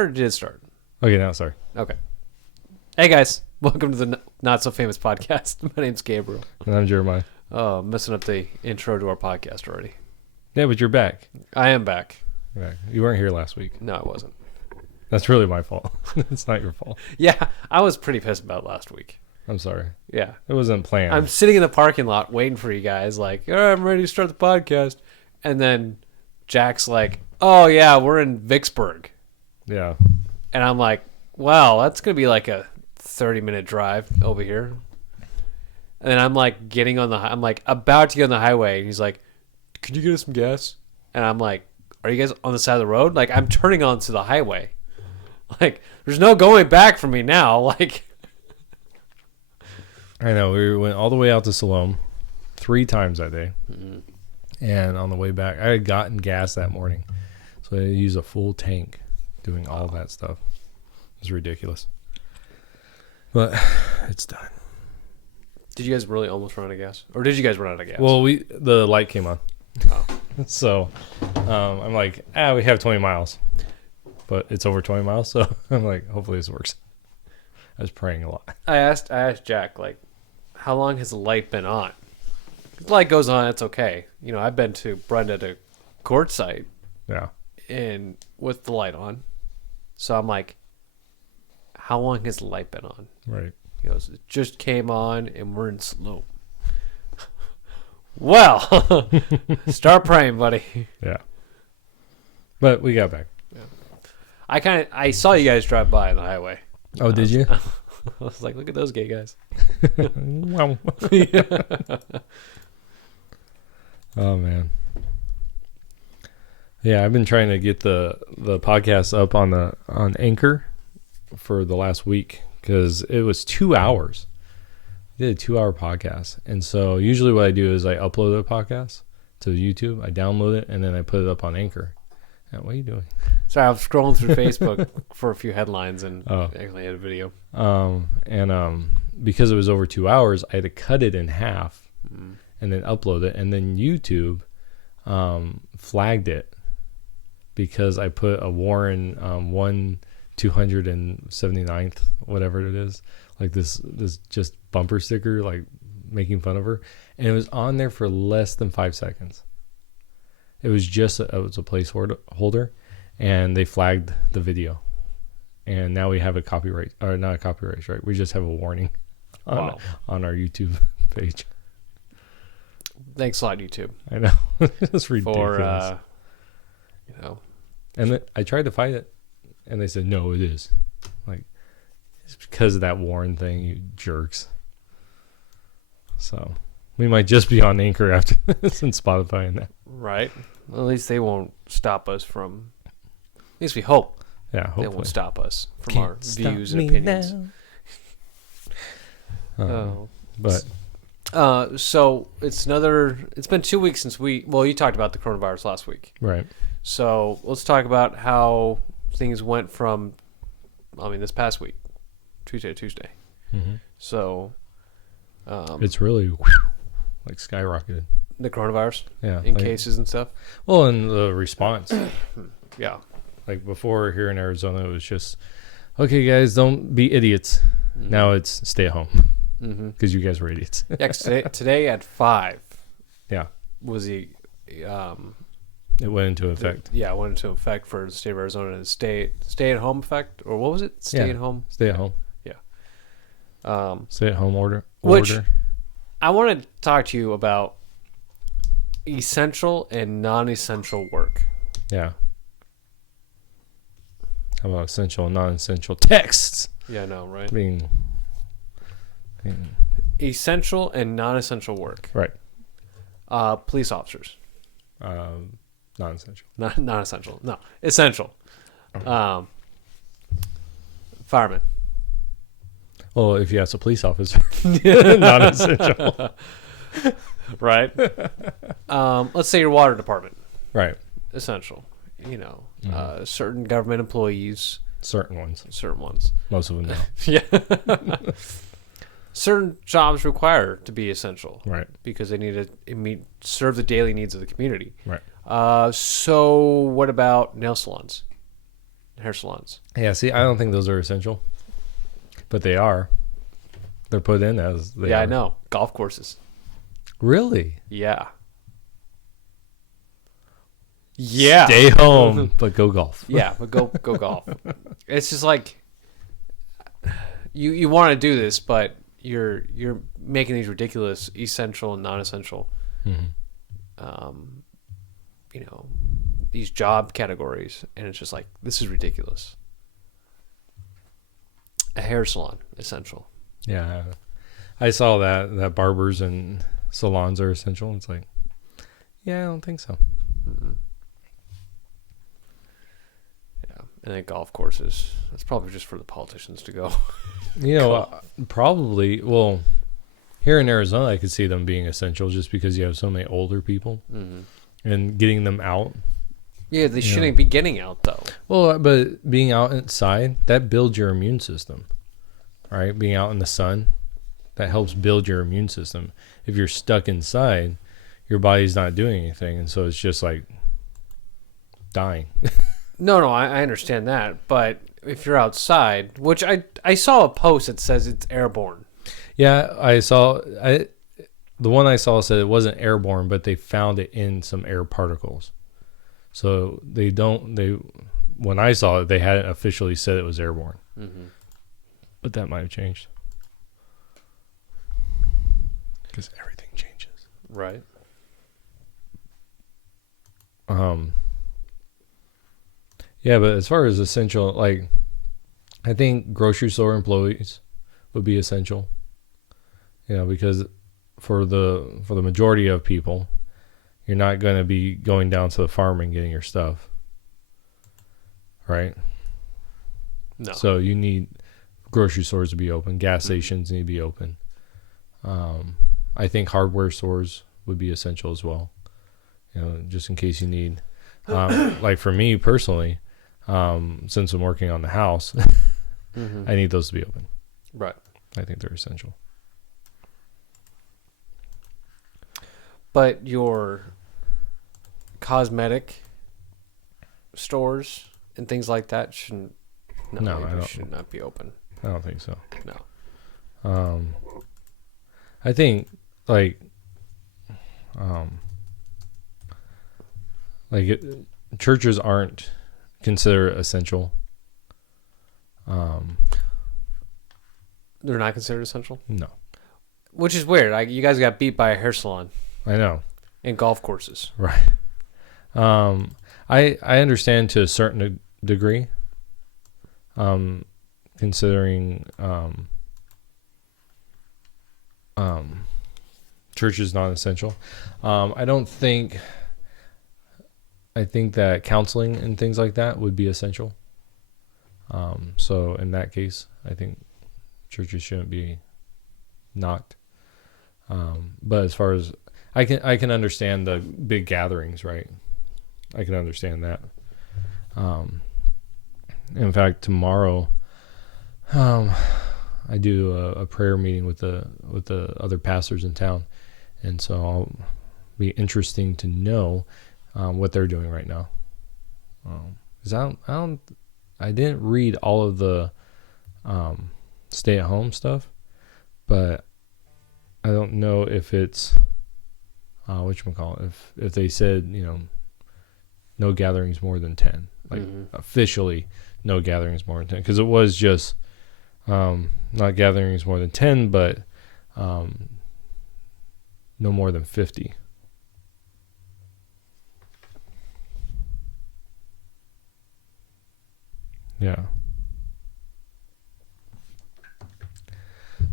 start or did it start? Okay, now sorry. Okay. Hey, guys. Welcome to the Not So Famous podcast. My name's Gabriel. And I'm Jeremiah. Oh, I'm messing up the intro to our podcast already. Yeah, but you're back. I am back. Right. You weren't here last week. No, I wasn't. That's really my fault. It's not your fault. Yeah, I was pretty pissed about last week. I'm sorry. Yeah. It wasn't planned. I'm sitting in the parking lot waiting for you guys, like, all right, I'm ready to start the podcast. And then Jack's like, oh, yeah, we're in Vicksburg. Yeah. And I'm like, wow, that's going to be like a 30-minute drive over here. And then I'm like I'm like about to get on the highway. And he's like, could you get us some gas? And I'm like, are you guys on the side of the road? Like, I'm turning onto the highway. Like, there's no going back for me now. Like, I know. We went all the way out to Siloam 3 times that day. Mm-hmm. And on the way back, I had gotten gas that morning. So I used a full tank doing all that stuff. It was ridiculous. But it's done. Did you guys really almost run out of gas? Or did you guys run out of gas? Well, the light came on. Oh. So I'm like, we have 20 miles. But it's over 20 miles, so I'm like, hopefully this works. I was praying a lot. I asked Jack, like, how long has the light been on? If the light goes on, it's okay. You know, I've been to Brenda to court site. Yeah. And with the light on. So I'm like, how long has the light been on? Right. He goes, it just came on and we're in slow. Well, start praying, buddy. Yeah. But we got back. Yeah. I saw you guys drive by on the highway. Oh, did you? I was like, look at those gay guys. Wow. Oh, man. Yeah, I've been trying to get the podcast up on Anchor for the last week because it was 2 hours. I did a 2-hour podcast. And so usually what I do is I upload a podcast to YouTube. I download it, and then I put it up on Anchor. What are you doing? Sorry, I was scrolling through Facebook for a few headlines and actually had a video. Because it was over 2 hours, I had to cut it in half and then upload it. And then YouTube flagged it because I put a Warren 279th, whatever it is, like this just bumper sticker, like making fun of her. And it was on there for less than 5 seconds. It was just it was a placeholder, and they flagged the video, and now we have a copyright, or not a copyright strike. We just have a warning on our YouTube page. Thanks a lot, YouTube. I know. It's ridiculous. For And then I tried to fight it, and they said no, it is. Like, it's because of that Warren thing, you jerks. So we might just be on Anchor after this and Spotify and that. Right. Well, at least they won't stop us from. At least we hope. Yeah, hopefully. They won't stop us from our views and opinions. But so it's been 2 weeks since you talked about the coronavirus last week. Right. So let's talk about how things went from, this past week, Tuesday. Mm-hmm. So it's really like skyrocketed. The coronavirus? Yeah. In cases and stuff? Well, and the response. Yeah. Like before here in Arizona, it was just, okay, guys, don't be idiots. Mm-hmm. Now it's stay at home because you guys were idiots. Yeah, today at 5. Yeah. Was the... it went into effect. It went into effect for the state of Arizona. The stay at home effect? Or what was it? Stay at home? Stay at home. Yeah. Stay at home order. Which I want to talk to you about essential and non-essential work. Yeah. How about essential and non-essential texts? Yeah, I know, right? Being essential and non-essential work. Right. Police officers. Non-essential. Not essential. No, essential. Firemen. Well, if you ask a police officer, non-essential. Right. Let's say your water department. Right. Essential. Certain government employees. Certain ones. Most of them don't. Yeah. Certain jobs require to be essential. Right. Because they need to serve the daily needs of the community. Right. So what about nail salons? hair salons. Yeah, see, I don't think those are essential, but they are. They're put in as they are. I know. Golf courses. Really? Yeah. Yeah. Stay home, but go golf. Yeah, but go golf. It's just like you want to do this, but you're making these ridiculous essential and non-essential, these job categories, and it's just like, this is ridiculous. A hair salon, essential. Yeah, I saw that barbers and salons are essential. It's like, yeah, I don't think so. Mm-hmm. Yeah, and then golf courses. That's probably just for the politicians to go. Probably. Well, here in Arizona, I could see them being essential just because you have so many older people and getting them out. Yeah, they shouldn't be getting out though. Well, but being out inside, that builds your immune system, right? Being out in the sun, that helps build your immune system. If you're stuck inside, your body's not doing anything, and so it's just like dying. No, I understand that, but if you're outside, which I saw a post that says it's airborne. Yeah, the one I saw said it wasn't airborne, but they found it in some air particles. So when I saw it, they hadn't officially said it was airborne. Mm-hmm. But that might have changed. Because everything changes. Right. Yeah, but as far as essential, like, I think grocery store employees would be essential. Because for the majority of people, you're not going to be going down to the farm and getting your stuff, right? No. So you need grocery stores to be open. Gas stations need to be open. I think hardware stores would be essential as well. Just in case you need. Like for me personally, since I'm working on the house, I need those to be open. Right. I think they're essential. But your cosmetic stores and things like that should not be open. I don't think so. No. I think churches aren't considered essential. They're not considered essential? No. Which is weird. You guys got beat by a hair salon. I know. And golf courses. Right. I understand to a certain degree, considering church is not essential. I think that counseling and things like that would be essential. So in that case, I think churches shouldn't be knocked. But as far as I can understand the big gatherings, right? I can understand that. In fact, tomorrow, I do a prayer meeting with the other pastors in town, and so I'll be interesting to know what they're doing right now. Because I didn't read all of the stay-at-home stuff, but I don't know if it's if they said no gatherings more than 10, like officially no gatherings more than 10, because it was just not gatherings more than 10, but no more than 50. Yeah.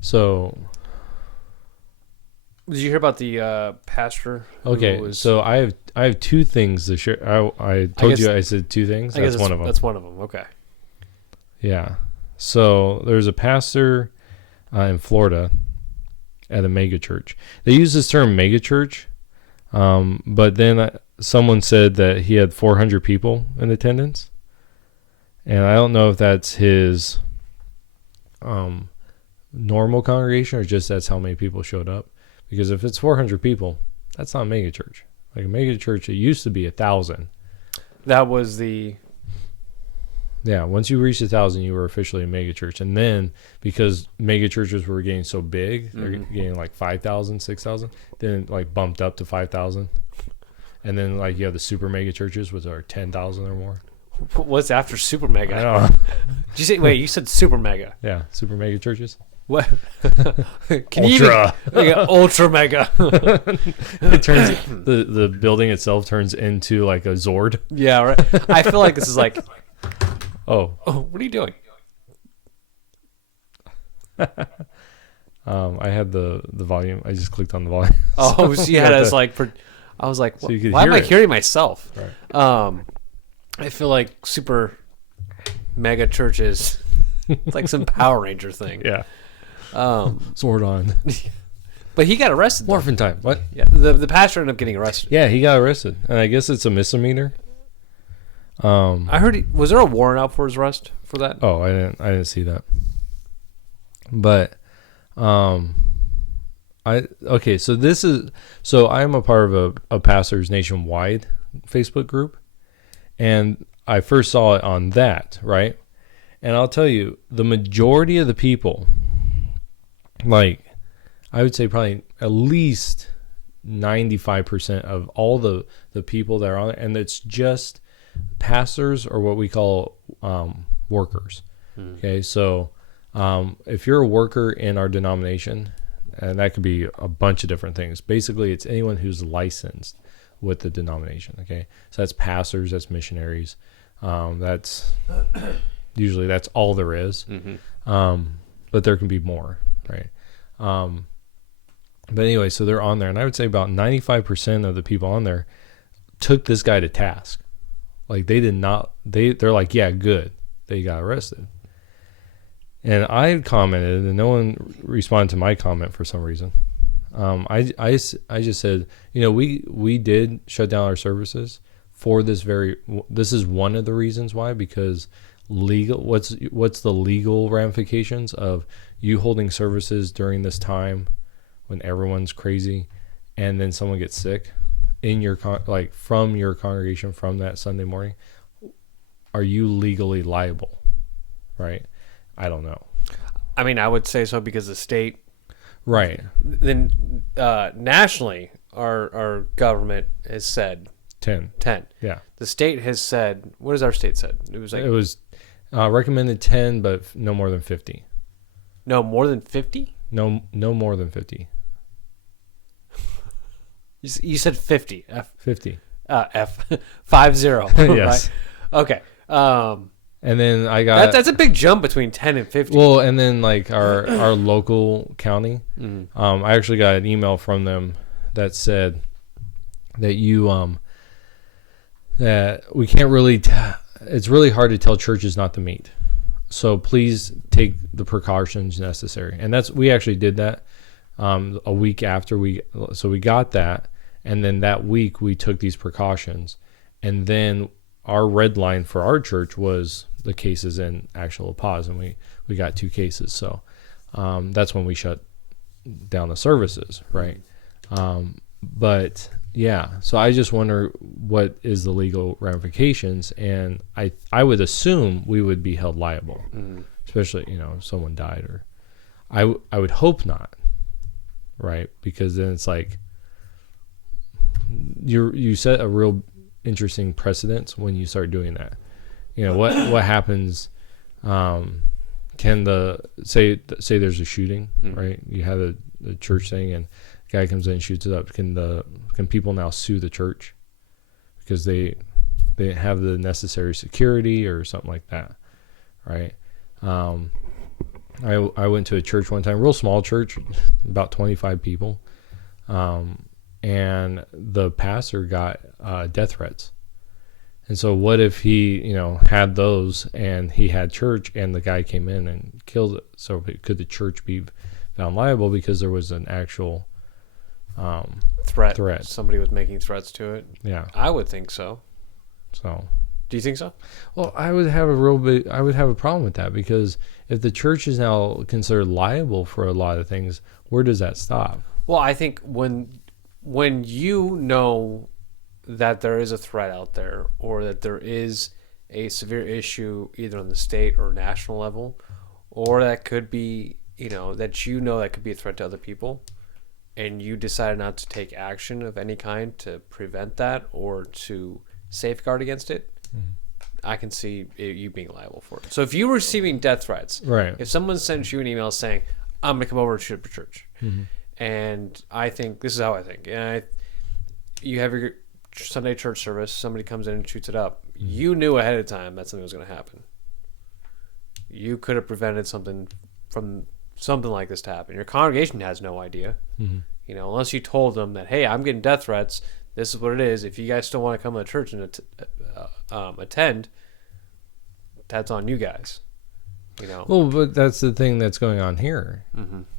So did you hear about the pastor? Okay, so I have two things to share. I told you I said two things. That's one of them. That's one of them. Okay. Yeah. So there's a pastor in Florida at a mega church. They use this term mega church, but then someone said that he had 400 people in attendance, and I don't know if that's his normal congregation or just that's how many people showed up. Because if it's 400 people, that's not a mega church. Like a mega church, it used to be 1,000. That was the Yeah, once you reached 1,000, you were officially a mega church. And then because mega churches were getting so big, they're getting like 5,000, 6,000, then it like bumped up to 5,000. And then like you have the super mega churches, which are 10,000 or more. What's after super mega? I don't know. Did you say? Wait, you said super mega. Yeah, super mega churches. What? Can Ultra. you even, ultra mega. It turns the building itself turns into like a Zord. Yeah, right. I feel like this is like. Oh, what are you doing? I had the volume. I just clicked on the volume. Oh, so you had us like. I was like, So you could why am hear I it. hearing myself? Right. I feel like super mega churches. It's like some Power Ranger thing. Yeah. Zord on. But he got arrested. Morphin time. What? Yeah, the pastor ended up getting arrested. Yeah, he got arrested, and I guess it's a misdemeanor. I heard. Was there a warrant out for his arrest for that? Oh, I didn't see that. But, so I'm a part of a pastors nationwide Facebook group, and I first saw it on that, right? And I'll tell you, the majority of the people, like, I would say probably at least 95% of all the people that are on it, and it's just pastors or what we call workers. Okay, so if you're a worker in our denomination, and that could be a bunch of different things. Basically, it's anyone who's licensed with the denomination. Okay, so that's pastors, that's missionaries, that's usually that's all there is. But there can be more, right? But anyway, so they're on there, and I would say about 95% of the people on there took this guy to task. Like they did not. They're like, yeah, good. They got arrested. And I commented, and no one responded to my comment for some reason. I just said, we did shut down our services for this this is one of the reasons why, because what's the legal ramifications of you holding services during this time when everyone's crazy and then someone gets sick in your from your congregation from that Sunday morning? Are you legally liable? Right? I don't know. I mean, I would say so because the state, right? Then nationally, our government has said 10. Yeah. The state has said. What has our state said? It was recommended 10, but no more than 50. No more than 50. No more than 50. You said 50. 50. F 50. Yes. Right? Okay. And then I got that's a big jump between 10 and 50. Well, and then like our local county, I actually got an email from them that said that that we can't really. It's really hard to tell churches not to meet, so please take the precautions necessary. And we actually did that a week after we got that, and then that week we took these precautions, and then our red line for our church was the cases in actual pause, and we got 2 cases. So that's when we shut down the services, right? But yeah, so I just wonder what is the legal ramifications, and I would assume we would be held liable, especially if someone died, or I would hope not, right? Because then it's like you set a real interesting precedence when you start doing that. What happens? Can say there's a shooting, right? You have a church thing, and a guy comes in and shoots it up. Can people now sue the church because they didn't have the necessary security or something like that, right? I went to a church one time, real small church, about 25 people, and the pastor got death threats. And so what if he, had those and he had church and the guy came in and killed it? So could the church be found liable because there was an actual threat? Somebody was making threats to it. Yeah. I would think so. So. Do you think so? Well, I would have a problem with that, because if the church is now considered liable for a lot of things, where does that stop? Well, I think when you know that there is a threat out there, or that there is a severe issue either on the state or national level, or that could be, that could be a threat to other people, and you decided not to take action of any kind to prevent that or to safeguard against it, I can see you being liable for it. So if you were receiving death threats, Right. if someone sends you an email saying, I'm going to come over and shoot up your church, and I think, this is how I think, you have your Sunday church service, somebody comes in and shoots it up, you knew ahead of time that something was going to happen. You could have prevented something from something like this to happen. Your congregation has no idea, unless you told them that, hey, I'm getting death threats, this is what it is. If you guys still want to come to church and attend, that's on you guys. Well, but that's the thing that's going on here.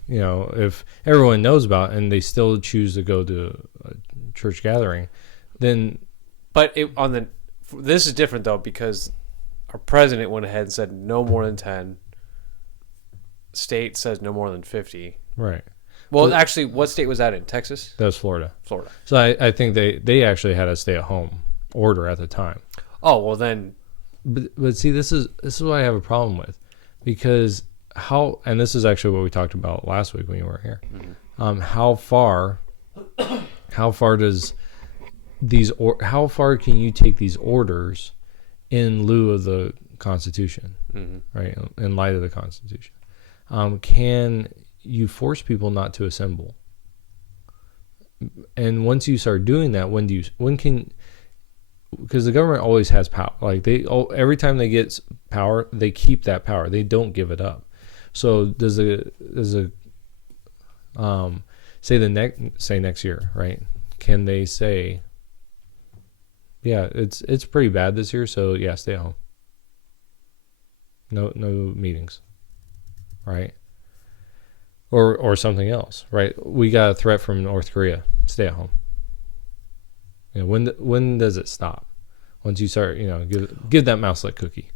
If everyone knows about it and they still choose to go to a church gathering, then. But this is different though, because our president went ahead and said no more than 10. State says no more than 50. Right. Well, actually, what state was that in? Texas? That was Florida. Florida. So I think they actually had a stay-at-home order at the time. Oh, well then. But see, this is what I have a problem with, because and this is actually what we talked about last week when you weren't here. How far can you take these orders in lieu of the Constitution, right? In light of the Constitution, can you force people not to assemble? And once you start doing that, because the government always has power. Like every time they get power, they keep that power. They don't give it up. So does say next year, right? Can they say, yeah, it's pretty bad this year, so yeah, stay at home. No meetings, right? Or something else, right? We got a threat from North Korea. Stay at home. When does it stop? Once you start, give that mouse like cookie.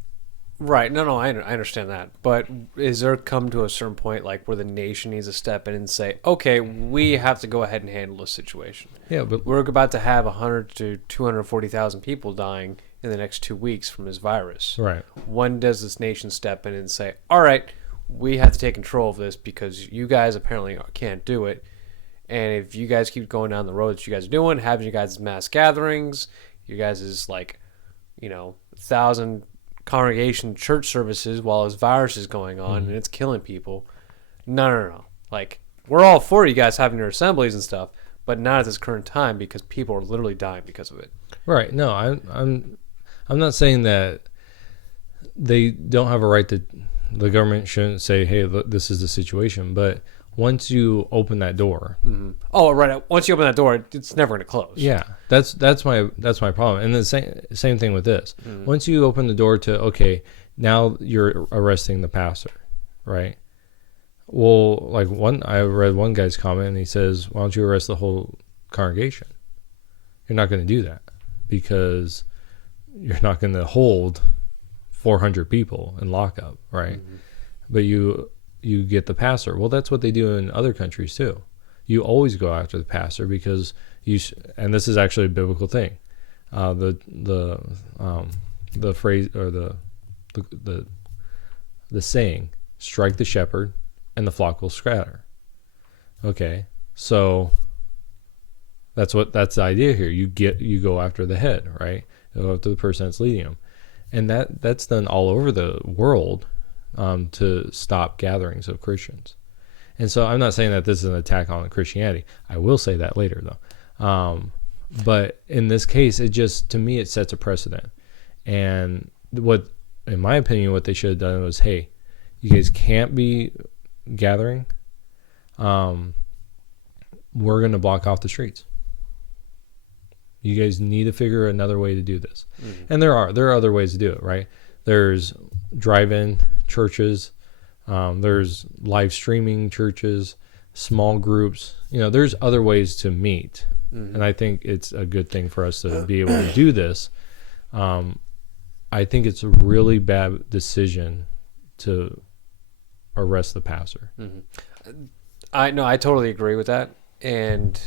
Right. No, I understand that. But is there come to a certain point like where the nation needs to step in and say, okay, we have to go ahead and handle this situation? Yeah, but we're about to have 100 to 240,000 people dying in the next 2 weeks from this virus. Right. When does this nation step in and say, all right, we have to take control of this because you guys apparently can't do it. And if you guys keep going down the road that you guys are doing, having your guys' mass gatherings, your guys' 1,000 congregation church services while this virus is going on and it's killing people. No. Like, we're all for you guys having your assemblies and stuff, but not at this current time because people are literally dying because of it. Right. No, I'm not saying that they don't have a right to. The government shouldn't say, "Hey, look, this is the situation." But once you open that door, oh right, once you open that door, it's never going to close. Yeah, that's my problem. And the same thing with this. Once you open the door to, okay, now you're arresting the pastor, right? Well, I read one guy's comment and he says, "Why don't you arrest the whole congregation?" You're not going to do that because you're not going to hold 400 people in lockup, right? But you get the pastor. Well, that's what they do in other countries too. You always go after the pastor because and this is actually a biblical thing. The phrase or the saying, strike the shepherd and the flock will scatter. Okay. So that's the idea here. You go after the head, right? You go after the person that's leading them. And that's done all over the world to stop gatherings of Christians. And so I'm not saying that this is an attack on Christianity. I will say that later, though. But in this case, to me, it sets a precedent. And in my opinion, what they should have done was, hey, you guys can't be gathering. We're going to block off the streets. You guys need to figure another way to do this. And there are other ways to do it, right? There's drive-in churches. There's live streaming churches, small groups. There's other ways to meet. And I think it's a good thing for us to be able to do this. I think it's a really bad decision to arrest the pastor. I totally agree with that. And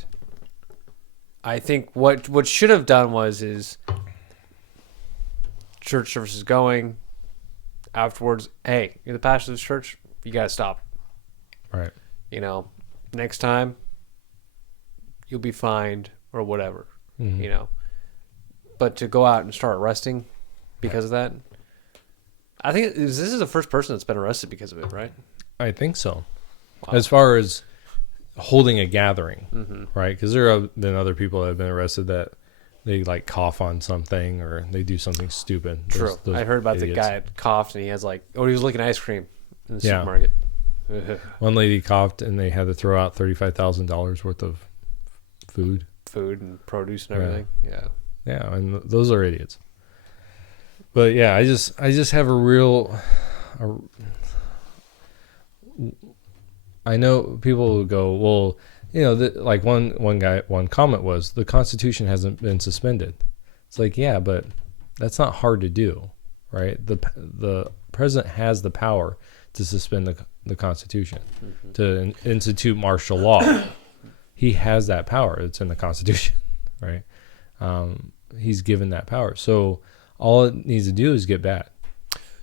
I think what should have done is church service is going. Afterwards, hey, you're the pastor of this church. You gotta stop. Right. You know, next time you'll be fined or whatever. Mhm. You know, but to go out and start arresting because of that, I think this is the first person that's been arrested because of it, right? I think so. Wow. As far as holding a gathering, Mm-hmm. right? Because there have been other people that have been arrested that they like cough on something or they do something stupid. True. Those I heard about idiots. the guy that coughed and he has like, he was licking ice cream in the Yeah. supermarket. One lady coughed and they had to throw out $35,000 worth of food. Food and produce and everything. Yeah. Yeah, and those are idiots. But yeah, I just have I know people will go, well, you know, like one comment was the Constitution hasn't been suspended. It's like, yeah, but that's not hard to do, right? The president has the power to suspend the Constitution, to institute martial law. He has that power. It's in the Constitution, right? He's given that power. So all it needs to do is get bad.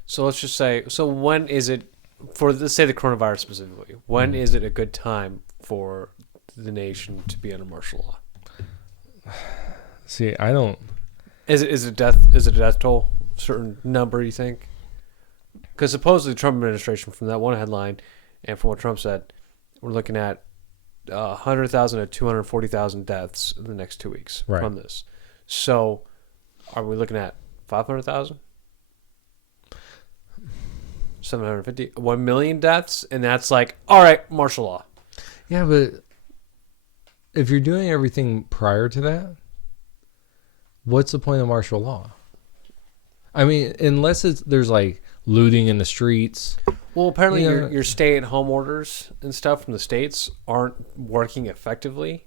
So let's just say, so when is it, for let's say the coronavirus specifically, when is it a good time for the nation to be under martial law? See, I don't. Is it a death toll? Certain number, you think? Because supposedly the Trump administration, from that one headline, and from what Trump said, we're looking at 100,000 to 240,000 deaths in the next 2 weeks from this. So, are we looking at 500,000? 750? 1 million deaths? And that's like, all right, martial law. Yeah, but if you're doing everything prior to that, what's the point of martial law? I mean, unless there's like looting in the streets. Well, apparently Yeah. your stay-at-home orders and stuff from the states aren't working effectively.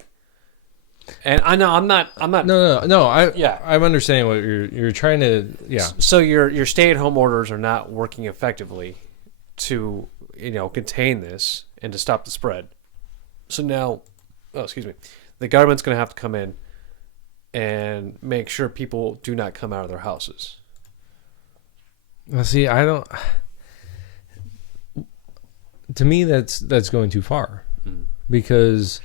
And I know I'm not. No. Yeah. I'm understanding what you're trying to. Yeah. So your stay-at-home orders are not working effectively to contain this and to stop the spread. So now, the government's going to have to come in and make sure people do not come out of their houses. Well, see, I don't. To me, that's going too far, because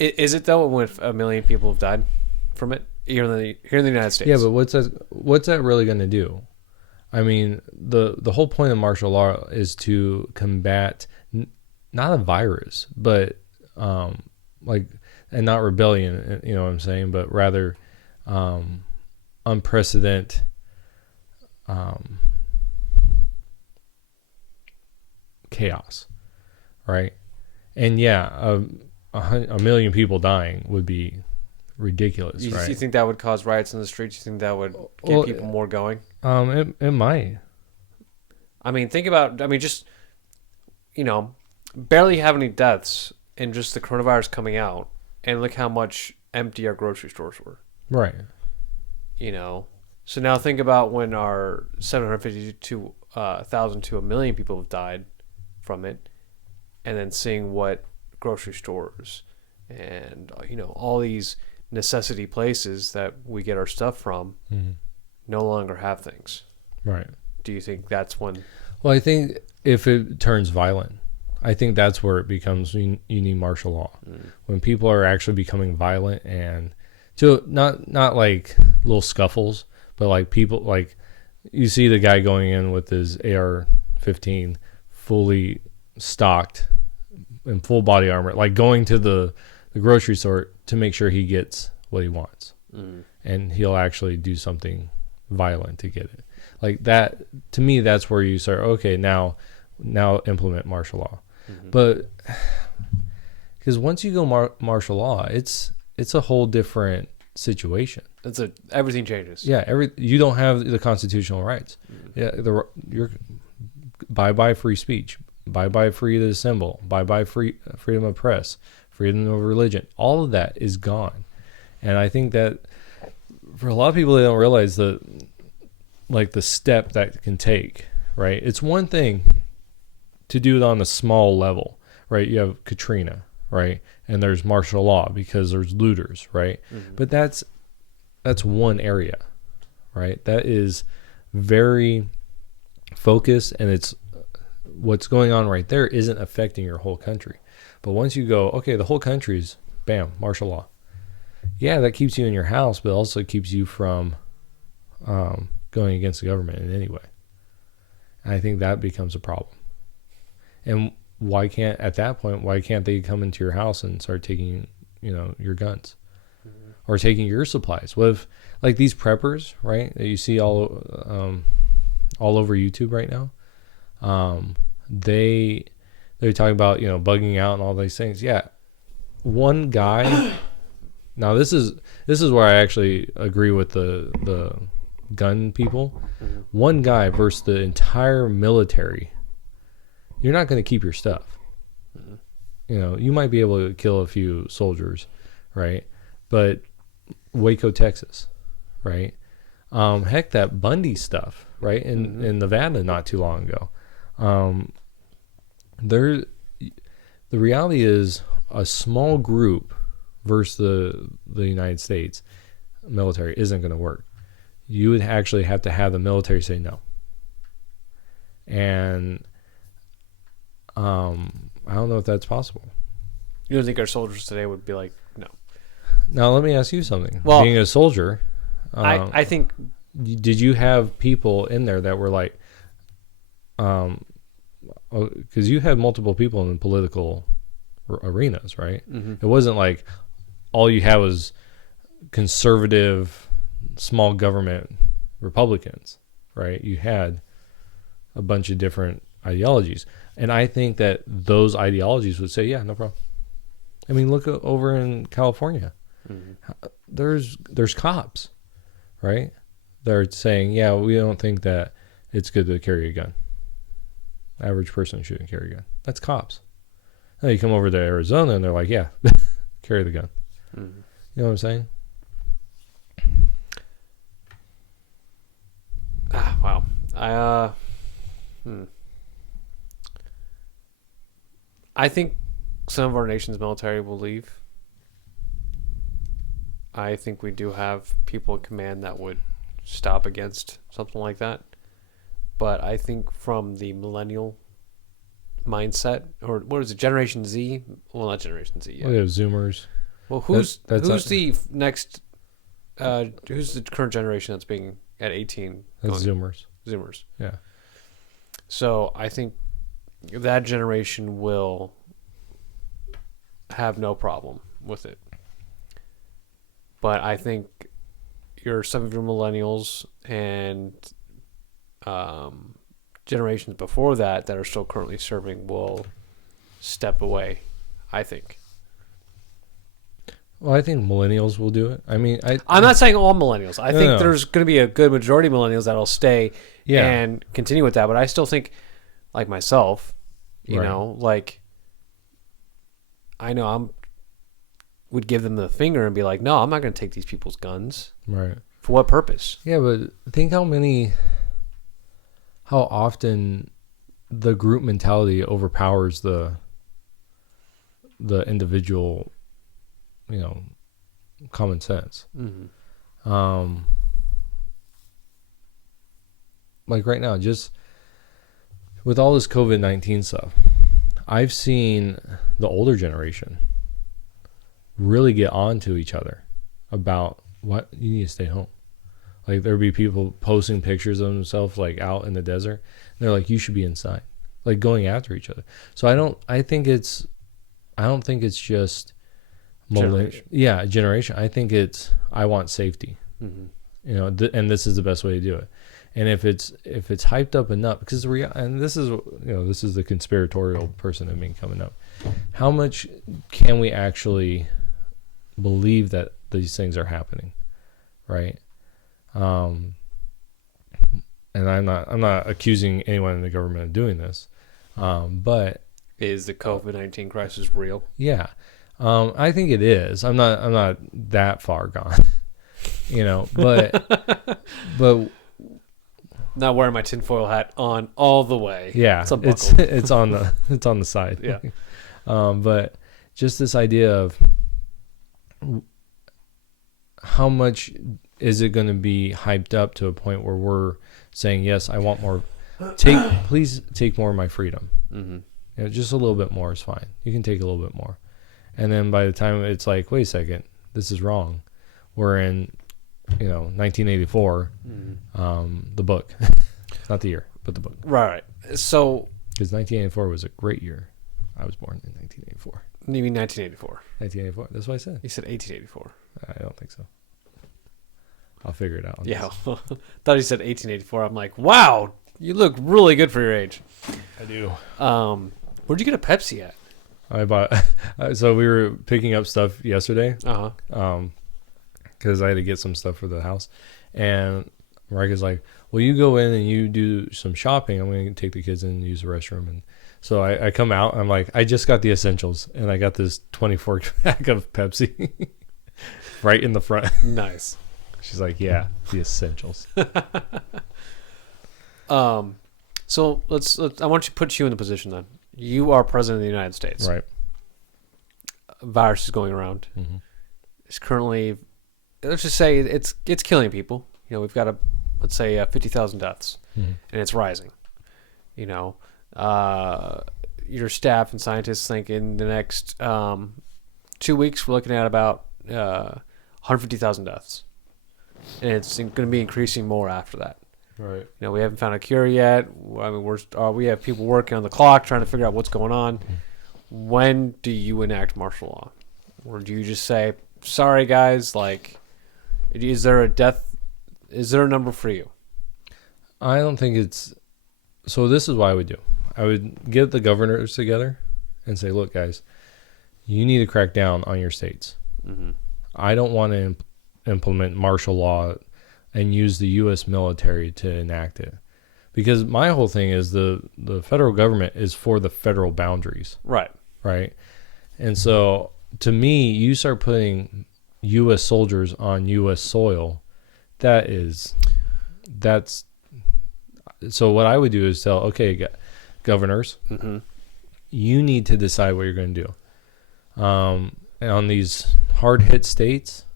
Is it though? When 1 million people have died from it here in the United States? yeah, but what's that really going to do? I mean, the whole point of martial law is to combat not a virus, but and not rebellion. You know what I'm saying? But rather unprecedented. Chaos, right? And yeah, a million people dying would be ridiculous, right? You think that would cause riots in the streets? You think that would get people more going? It might. I mean, think about. I mean, just barely have any deaths and just the coronavirus coming out, and look how much empty our grocery stores were. Right. So now think about when our 752,000 to 1 million people have died from it, and then seeing what grocery stores and all these necessity places that we get our stuff from no longer have things. Right. Do you think that's when? Well, I think if it turns violent, I think that's where it becomes you need martial law. When people are actually becoming violent, and to not like little scuffles, but like people, like you see the guy going in with his AR-15 fully stocked in full body armor, like going to the grocery store to make sure he gets what he wants. And he'll actually do something violent to get it. Like that, to me, that's where you start, okay, now implement martial law. But because once you go martial law, it's a whole different situation. Everything changes. Yeah, you don't have the constitutional rights. Yeah, you're bye free speech, bye free to assemble, bye freedom of press, freedom of religion. All of that is gone, and I think that for a lot of people, they don't realize the step that can take. Right, it's one thing to do it on a small level. Right, you have Katrina. Right, and there's martial law because there's looters. Right, but that's one area. Right, that is very focused, and it's what's going on right there isn't affecting your whole country. But once you go, okay, the whole country's bam, martial law. Yeah, that keeps you in your house, but also keeps you from going against the government in any way. And I think that becomes a problem. And why can't they come into your house and start taking, your guns or taking your supplies? What if, like these preppers, right, that you see all over YouTube right now, they're talking about, bugging out and all these things. Yeah. One guy, now this is where I actually agree with the gun people. Mm-hmm. One guy versus the entire military, you're not going to keep your stuff. Mm-hmm. You might be able to kill a few soldiers, right? But Waco, Texas, right? Heck, that Bundy stuff, right? In Nevada not too long ago. The reality is a small group versus the United States military isn't going to work. You would actually have to have the military say no. And I don't know if that's possible. You don't think our soldiers today would be like, no? Now, let me ask you something. Well, being a soldier, I think... Did you have people in there that were like... because you had multiple people in political arenas, right? Mm-hmm. It wasn't like all you had was conservative, small government Republicans, right? You had a bunch of different ideologies. And I think that those ideologies would say, yeah, no problem. I mean, look over in California. Mm-hmm. There's cops, right? They're saying, yeah, we don't think that it's good to carry a gun. Average person shouldn't carry a gun. That's cops. Now you come over to Arizona and they're like, yeah, carry the gun. Mm-hmm. You know what I'm saying? Wow. I think some of our nation's military will leave. I think we do have people in command that would stop against something like that. But I think from the millennial mindset, or what is it, Generation Z? Well, not Generation Z yet. Oh, yeah, Zoomers. Well, who's the next? Who's the current generation that's being at 18? That's Zoomers. Zoomers. Yeah. So I think that generation will have no problem with it. But I think some of your millennials and generations before that are still currently serving will step away, I think. Well, I think millennials will do it. I mean, I'm not saying all millennials. I think there's going to be a good majority of millennials that'll stay and continue with that. But I still think, like myself, you know, like I know would give them the finger and be like, no, I'm not going to take these people's guns. Right. For what purpose? Yeah, but think how often the group mentality overpowers the individual, common sense. Mm-hmm. Like right now, just with all this COVID-19 stuff, I've seen the older generation really get on to each other about what you need to stay home. Like there'd be people posting pictures of themselves like out in the desert. And they're like, you should be inside, like going after each other. So I don't think it's just generation. Generation. I think it's, I want safety, and this is the best way to do it. And if it's hyped up enough, because and this is the conspiratorial person in me coming up. How much can we actually believe that these things are happening, right? And I'm not accusing anyone in the government of doing this, but is the COVID-19 crisis real? Yeah, I think it is. I'm not that far gone, but not wearing my tinfoil hat on all the way. Yeah, it's on the side. Yeah, but just this idea of how much is it going to be hyped up to a point where we're saying, yes, I want more. Please take more of my freedom. Mm-hmm. You know, just a little bit more is fine. You can take a little bit more. And then by the time it's like, wait a second, this is wrong. We're in, 1984, the book. Not the year, but the book. Right. So. Because 1984 was a great year. I was born in 1984. You mean 1984? 1984. That's what I said. You said 1884. I don't think so. I'll figure it out. Yeah. Thought you said 1884. I'm like, wow, you look really good for your age. I do. Where'd you get a Pepsi at? I bought. So we were picking up stuff yesterday. Because I had to get some stuff for the house, and Marika's like, "Well, you go in and you do some shopping. I'm going to take the kids in and use the restroom." And so I come out. And I'm like, I just got the essentials, and I got this 24 pack of Pepsi right in the front. Nice. She's like, "Yeah, the essentials." So let's. I want to put you in the position then. You are president of the United States. Right. A virus is going around. Mm-hmm. It's currently, let's just say it's killing people. We've got let's say 50,000 deaths, Mm-hmm. and it's rising. Your staff and scientists think in the next 2 weeks we're looking at about 150,000 deaths, and it's going to be increasing more after that. Right. We haven't found a cure yet. I mean, we have people working on the clock trying to figure out what's going on. Mm-hmm. When do you enact martial law, or do you just say, "Sorry, guys"? Like, is there a death? Is there a number for you? I don't think it's. So this is what I would do. I would get the governors together and say, "Look, guys, you need to crack down on your states. Mm-hmm. I don't want to implement martial law and use the U.S. military to enact it, because my whole thing is the federal government is for the federal boundaries, Right. And so to me, you start putting U.S. soldiers on U.S. soil, that's. So what I would do is tell, okay, governors, mm-hmm. you need to decide what you're going to do. And on these hard hit states,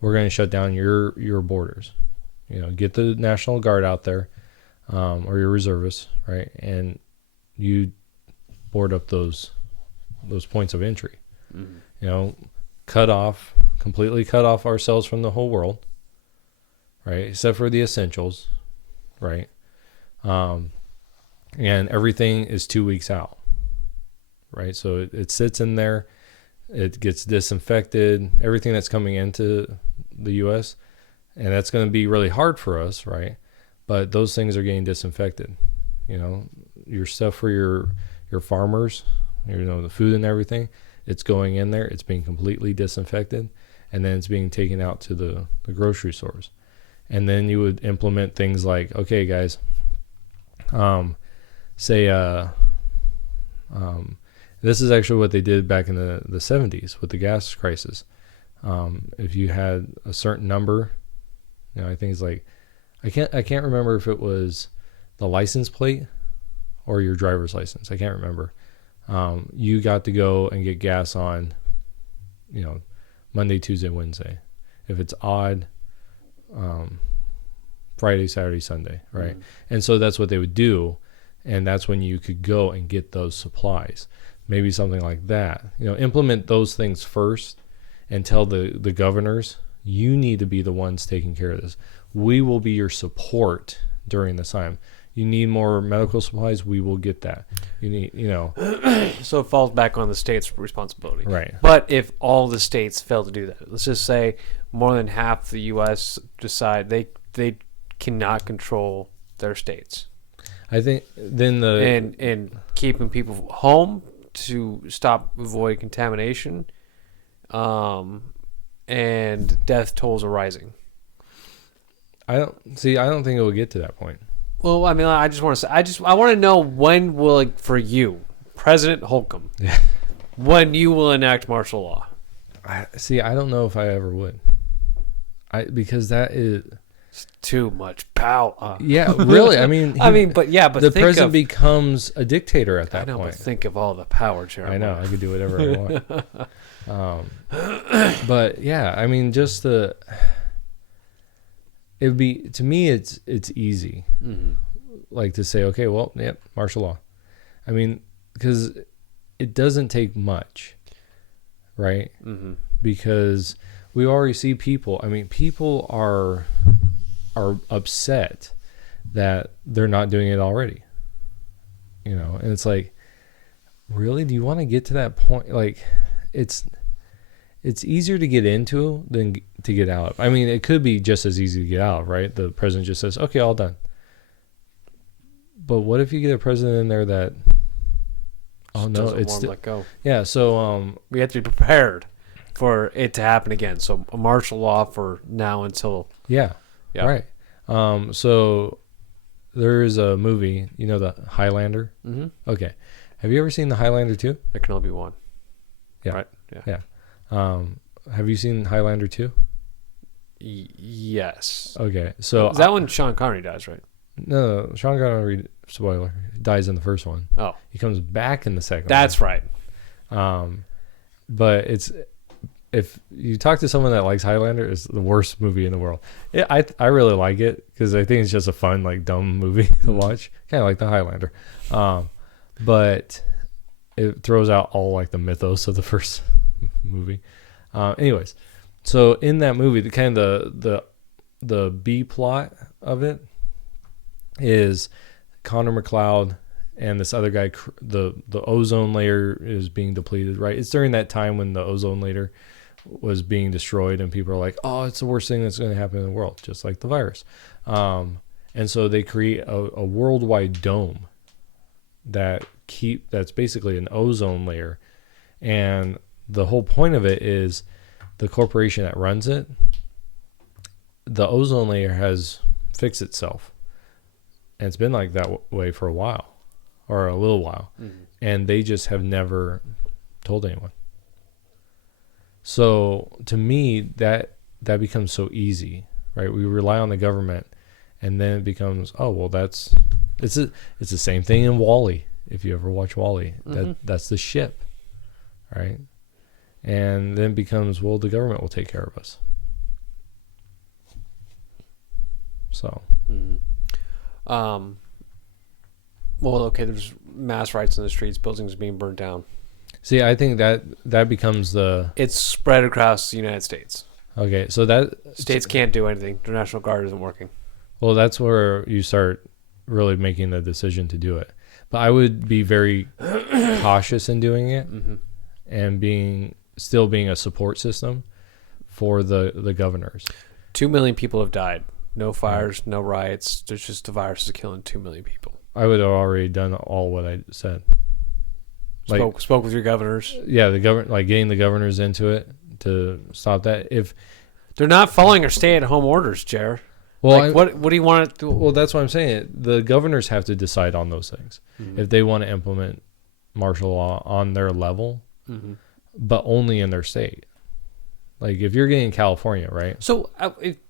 we're going to shut down your borders. Get the National Guard out there, or your reservists, right? And you board up those points of entry. Mm-hmm. Completely cut off ourselves from the whole world, right? Except for the essentials, right? And everything is 2 weeks out, right? So it sits in there. It gets disinfected, everything that's coming into the U.S., and that's going to be really hard for us, right? But those things are getting disinfected. Your stuff for your farmers, the food and everything, it's going in there. It's being completely disinfected, and then it's being taken out to the grocery stores. And then you would implement things like, okay, guys, this is actually what they did back in the 70s with the gas crisis. If you had a certain number, I think it's like, I can't remember if it was the license plate or your driver's license. I can't remember. You got to go and get gas on, Monday, Tuesday, Wednesday. If it's odd, Friday, Saturday, Sunday, right? Mm-hmm. And so that's what they would do, and that's when you could go and get those supplies. Maybe something like that. Implement those things first and tell the governors, you need to be the ones taking care of this. We will be your support during this time. You need more medical supplies, we will get that. You need, So it falls back on the state's responsibility. Right. But if all the states fail to do that, let's just say more than half the U.S. decide they cannot control their states. I think then and keeping people home to avoid contamination, and death tolls are rising. I don't think it will get to that point. Well, I mean, I just want to say, I want to know when will, for you, President Holcomb, when you will enact martial law. I don't know if I ever would. Because that is too much power. Yeah, really. I mean, but the president becomes a dictator at that point. But think of all the power, Jeremiah. I know. I could do whatever I want. But yeah, I mean, just it would be, to me, it's easy. Mm-hmm. Like to say, okay, well, yep, martial law. I mean, because it doesn't take much, right? Mm-hmm. Because we already see people. I mean, people are upset that they're not doing it already. And it's like, really? Do you want to get to that point? Like, it's easier to get into than to get out of. I mean, it could be just as easy to get out of, right? The president just says, okay, all done. But what if you get a president in there that, oh no, it's still let go. Yeah, so We have to be prepared for it to happen again. So a martial law for now until yeah. Right. So there is a movie, the Highlander. Mm-hmm. Okay, have you ever seen the Highlander 2? There can only be one. Yeah. Right. Yeah. Have you seen Highlander 2? Yes. Okay, so Is that when Sean Connery dies, right? No, Sean Connery, spoiler, dies in the first one. Oh, He comes back in the second that's right. one. But if you talk to someone that likes Highlander, it's the worst movie in the world. I really like it because I think it's just a fun, like, dumb movie to watch, kind of like the Highlander. But it throws out all, like, the mythos of the first movie. Anyways, so in that movie, the kind of the B plot of it is Connor McLeod and this other guy, the ozone layer is being depleted, right? It's during that time when the ozone layer was being destroyed and people are like, oh, it's the worst thing that's going to happen in the world, just like the virus. And so they create a worldwide dome that's basically an ozone layer. And the whole point of it is the corporation that runs it, the ozone layer has fixed itself. And it's been like that way for a while, or a little while. Mm-hmm. And they just have never told anyone. So to me, that becomes so easy, right? We rely on the government, and then it becomes, oh, well, it's the same thing in Wall-E. If you ever watch Wall-E, mm-hmm. that's the ship, right? And then it becomes, well, the government will take care of us. So. Mm-hmm. Well, okay, there's mass riots in the streets, buildings being burned down. See, I think that becomes it's spread across the United States. Okay, so that states can't do anything. The National Guard isn't working. Well, that's where you start really making the decision to do it. But I would be very cautious in doing it, mm-hmm. and still being a support system for the governors. 2 million people have died. No fires, no riots. There's just the virus is killing 2 million people. I would have already done all what I said. Spoke with your governors. Yeah, getting the governors into it to stop that. If they're not following our stay-at-home orders, Jer. Well, what do you want to do? Well, that's what I'm saying. The governors have to decide on those things. Mm-hmm. If they want to implement martial law on their level, mm-hmm. but only in their state. Like if you're getting California, right? So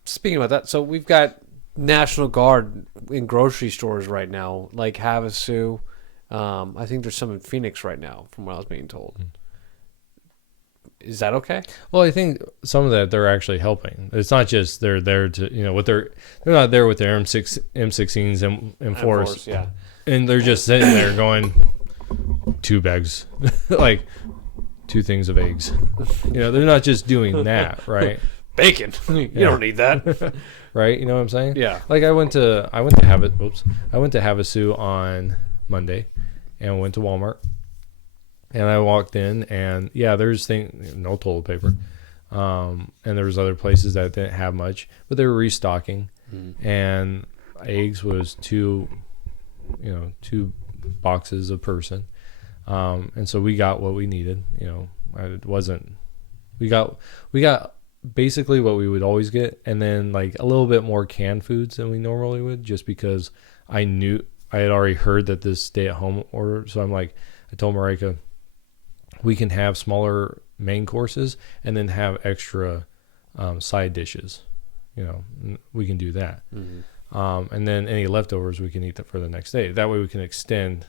speaking about that, so we've got National Guard in grocery stores right now, like Havasu. I think there's some in Phoenix right now, from what I was being told. Mm. Is that okay? Well, I think some of that they're actually helping. It's not just they're there to they're not there with their M16s and M4s, yeah, and they're just sitting there going 2 bags, like 2 things of eggs. They're not just doing that, right? Bacon. You don't need that. Right? You know what I'm saying? Yeah. Like I went to Havasu on Monday and went to Walmart. And I walked in and there's no toilet paper. And there was other places that didn't have much, but they were restocking. Mm-hmm. And eggs was 2 boxes a person. And so we got what we needed. We got basically what we would always get, and then like a little bit more canned foods than we normally would, just because I had already heard that this stay-at-home order. So I told Marika, we can have smaller main courses and then have extra side dishes. We can do that. Mm-hmm. And then any leftovers we can eat for the next day. That way we can extend,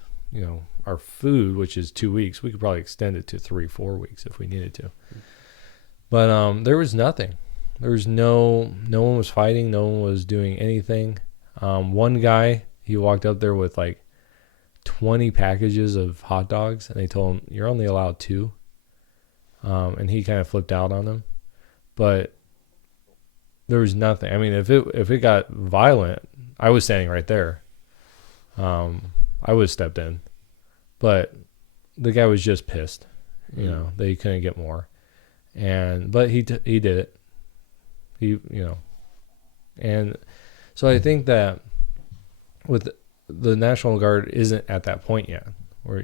our food, which is 2 weeks. We could probably extend it to 3-4 weeks if we needed to. Mm-hmm. But there was nothing. There was no one was fighting. No one was doing anything. One guy, he walked up there with like 20 packages of hot dogs, and they told him, "You're only allowed 2." And he kind of flipped out on them. But there was nothing. I mean, if it got violent, I was standing right there. I would have stepped in. But the guy was just pissed. You know, they couldn't get more. But he did it. And so I think that with the National Guard isn't at that point yet, where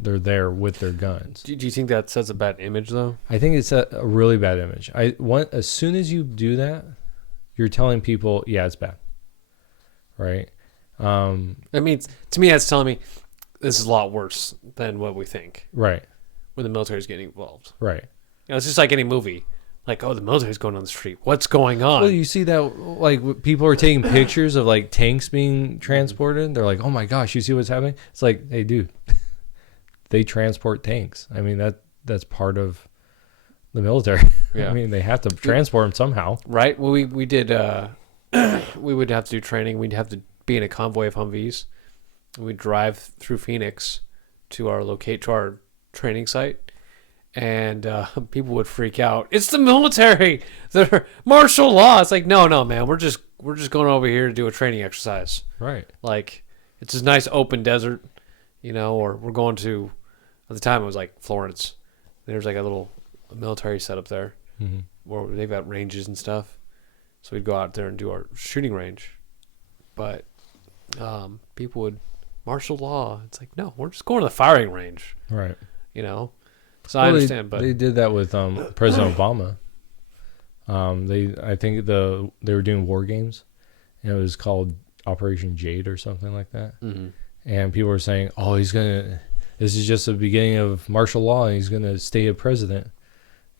they're there with their guns. Do you think that sets a bad image though? I think it's a really bad image. As soon as you do that, you're telling people, yeah, it's bad, right? I mean, to me, that's telling me this is a lot worse than what we think. Right. When the military's getting involved. Right. It's just like any movie. Like, oh, the military's going on the street. What's going on? Well, you see that, like, people are taking pictures of, like, tanks being transported. They're like, oh, my gosh, you see what's happening? It's like, hey, dude, they transport tanks. I mean, that's part of the military. Yeah. I mean, they have to transport them somehow. Right? Well, we did, we would have to do training. We'd have to be in a convoy of Humvees. We'd drive through Phoenix to our training site. And people would freak out. It's the military. They're martial law. It's like, no, man. We're just going over here to do a training exercise. Right. Like, it's this nice open desert, or we're going to, at the time it was like Florence. There's like a little military setup there where they've got ranges and stuff. So we'd go out there and do our shooting range. But people would, martial law. It's like, no, we're just going to the firing range. Right. So I understand, but they did that with President Obama. I think they were doing war games, and it was called Operation Jade or something like that. Mm-hmm. And people were saying, "Oh, this is just the beginning of martial law, and he's gonna stay a president.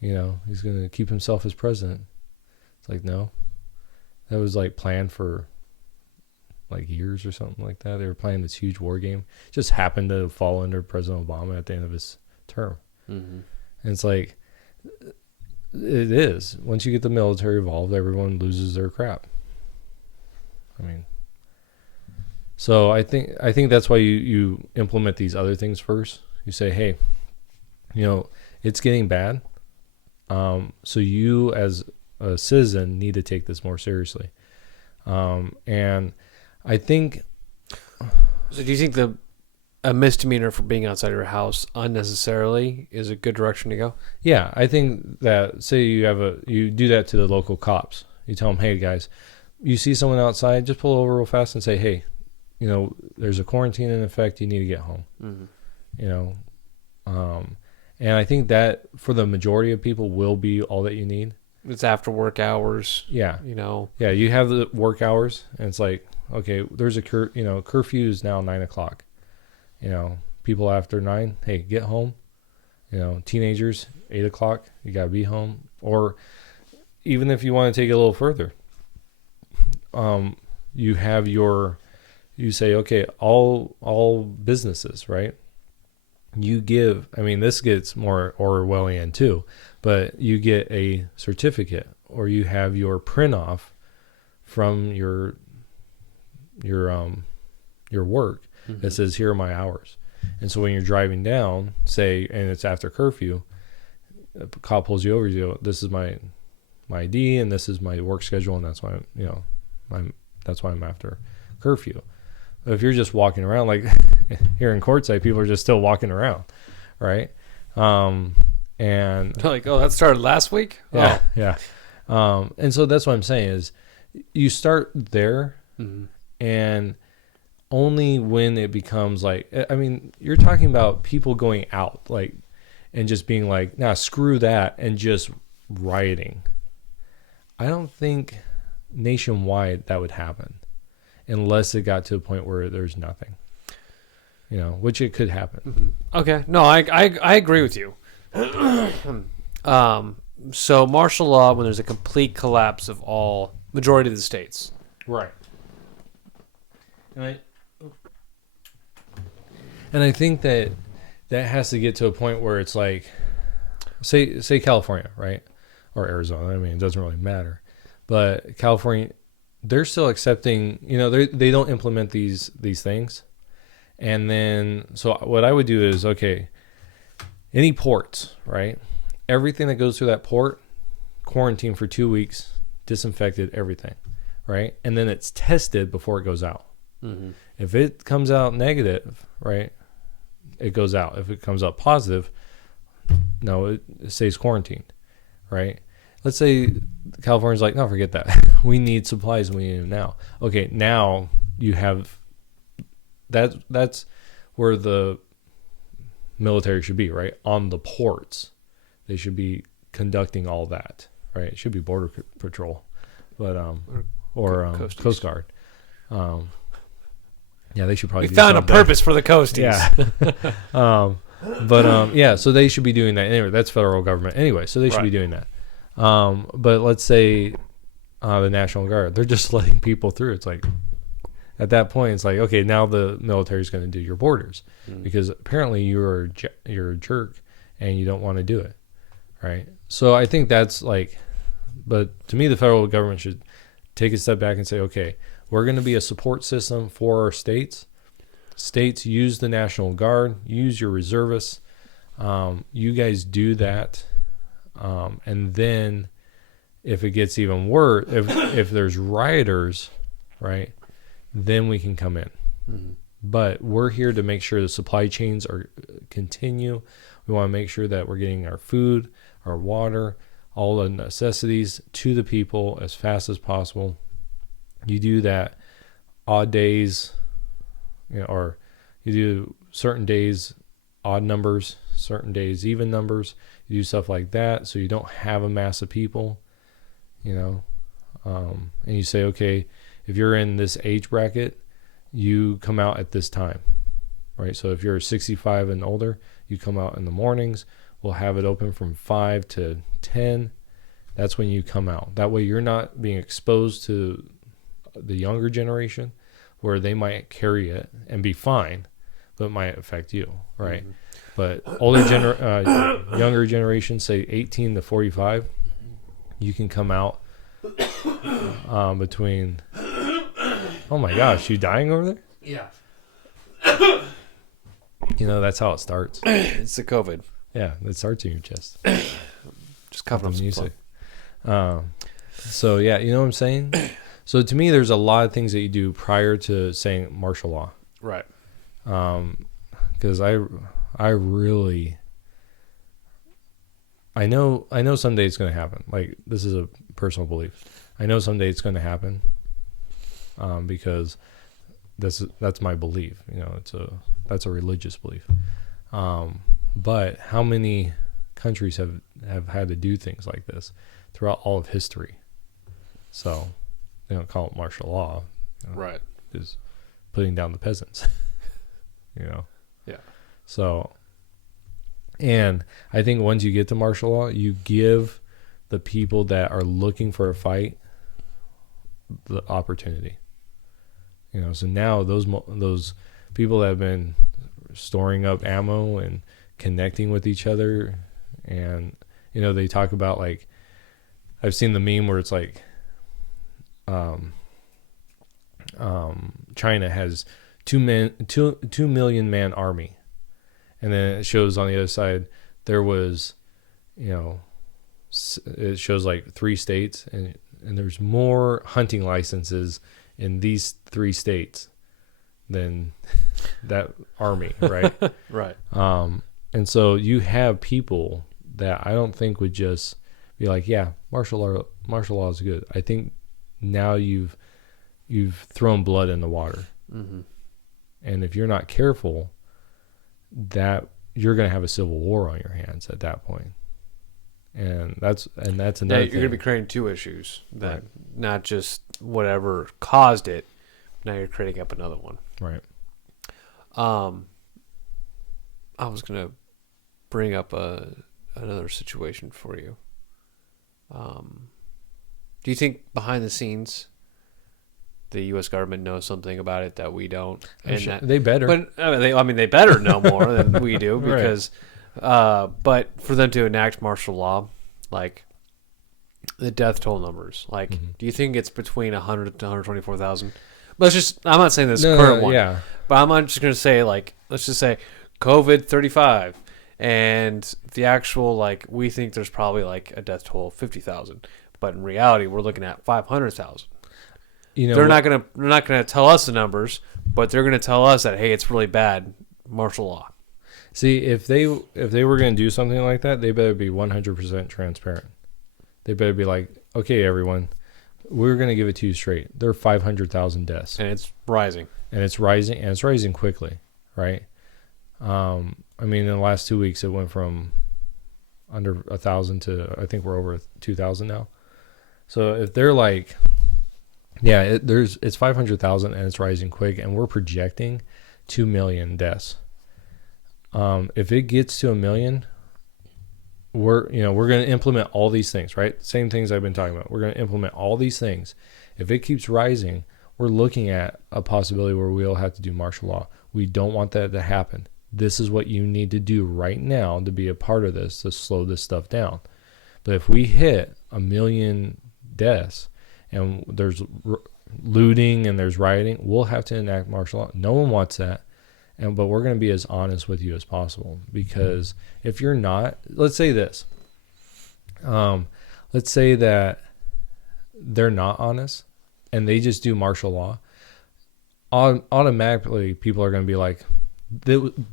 He's gonna keep himself as president." It's like, no, that was like planned for like years or something like that. They were playing this huge war game. It just happened to fall under President Obama at the end of his term. Mm-hmm. And it's like, it is. Once you get the military involved, everyone loses their crap. I mean, so I think that's why you implement these other things first. You say, hey, it's getting bad. So you as a citizen need to take this more seriously. And I think. So do you think a misdemeanor for being outside your house unnecessarily is a good direction to go? Yeah, I think that, say you do that to the local cops. You tell them, hey guys, you see someone outside, just pull over real fast and say, hey, there's a quarantine in effect. You need to get home. Mm-hmm. And I think that for the majority of people will be all that you need. It's after work hours. Yeah. Yeah, you have the work hours, and it's like, okay, there's a curfew is now 9:00. People after 9, hey, get home. Teenagers, 8:00, you got to be home. Or even if you want to take it a little further, you say, okay, all businesses, right? This gets more Orwellian too, but you get a certificate, or you have your print off from your work that says, here are my hours. And so when you're driving down, say, and it's after curfew, a cop pulls you over, you go, this is my ID and this is my work schedule, and that's why I'm after curfew. But if you're just walking around, like here in Quartzsite, people are just still walking around, right? And like, oh, that started last week? Yeah, oh. Yeah. And so that's what I'm saying is you start there, and only when it becomes like, you're talking about people going out, like, and just being like, nah, screw that, and just rioting. I don't think nationwide that would happen unless it got to a point where there's nothing, which it could happen. Mm-hmm. Okay. No, I agree with you. So martial law when there's a complete collapse of majority of the states. Right. And I think that has to get to a point where it's like, say California, right? or Arizona. I mean, it doesn't really matter. But California, they're still accepting, they don't implement these things. And then, so what I would do is, okay, any ports, right? Everything that goes through that port, quarantine for 2 weeks, disinfected, everything, right? And then it's tested before it goes out. Mm-hmm. If it comes out negative, right, it goes out. If it comes out positive, no, it stays quarantined, right? Let's say California's like, no, forget that. We need supplies. We need them now. Okay, now you have that. That's where the military should be, right? On the ports, they should be conducting all that, right? It should be Border Patrol, but or Coast Guard. Yeah, they should probably. We found a purpose for the coasties. Yeah. Yeah, so they should be doing that anyway. That's federal government anyway, so they should be doing that. But let's say the National Guard, they're just letting people through. It's like, at that point, it's like, okay, now the military is going to do your borders because apparently you're a jerk and you don't want to do it, right? So I think that's like, but to me, the federal government should take a step back and say, okay, we're going to be a support system for our states. States, use the National Guard, use your reservists. You guys do that. And then if it gets even worse, if there's rioters, right, then we can come in. Mm-hmm. But we're here to make sure the supply chains continue. We want to make sure that we're getting our food, our water, all the necessities to the people as fast as possible. You do that odd days, or you do certain days odd numbers, certain days even numbers. You do stuff like that so you don't have a mass of people, and you say, okay, if you're in this age bracket, you come out at this time, right? So if you're 65 and older, you come out in the mornings. We'll have it open from 5 to 10. That's when you come out. That way you're not being exposed to the younger generation where they might carry it and be fine, but it might affect you, right? Mm-hmm. But younger generation, say 18 to 45, you can come out between. Oh my gosh, you dying over there? Yeah. That's how it starts. It's the COVID. Yeah, it starts in your chest. Just covering up music. So yeah, you know what I'm saying? So to me, there's a lot of things that you do prior to saying martial law. Right. Because I really, I know someday it's going to happen. Like, this is a personal belief. I know someday it's going to happen, because that's my belief. That's a religious belief. But how many countries have had to do things like this throughout all of history? So they don't call it martial law, right? Is putting down the peasants, Yeah. So, and I think once you get to martial law, you give the people that are looking for a fight the opportunity. So now those people that have been storing up ammo and connecting with each other, and they talk about, like, I've seen the meme where it's like, China has 2 million man army. And then it shows on the other side, there was, it shows like 3 states, and there's more hunting licenses in these 3 states than that army, right? Right. And so you have people that I don't think would just be like, yeah, martial law is good. I think now you've thrown blood in the water. Mm-hmm. And if you're not careful, that you're going to have a civil war on your hands at that point. And that's another thing. You're going to be creating 2 issues, that right. Not just whatever caused it. Now you're creating up another one. Right. I was going to bring up another situation for you. Do you think behind the scenes the U.S. government knows something about it that we don't? And sure. They better. But they better know more than we do, because. Right. But for them to enact martial law, like, the death toll numbers. Like, Mm-hmm. do you think it's between 100 to 124,000? Let's just, I'm not saying this No, current one, yeah. but I'm not just going to say, like, let's just say COVID 35. And the actual, like, we think there's probably like a death toll of 50,000. But in reality, we're looking at 500,000. You know, They're not gonna tell us the numbers, but they're gonna tell us that, hey, it's really bad, martial law. see, if they were going to do something like that, they better be 100% transparent. They better be like, okay, everyone, we're going to give it to you straight. There are 500,000 deaths, And it's rising. and it's rising quickly, right? I mean, in the last 2 weeks, it went from under 1,000 to, I think we're over 2,000 now. So if they're like, yeah, it's 500,000 and it's rising quick, and we're projecting 2 million deaths. If it gets to 1 million, we're going to implement all these things, right? Same things I've been talking about. We're going to implement all these things. If it keeps rising, we're looking at a possibility where we'll have to do martial law. We don't want that to happen. This is what you need to do right now to be a part of this, to slow this stuff down. But if we hit 1 million deaths and there's looting and there's rioting, we'll have to enact martial law. No one wants that. But we're going to be as honest with you as possible, because if you're not, let's say this, let's say that they're not honest and they just do martial law, automatically people are going to be like,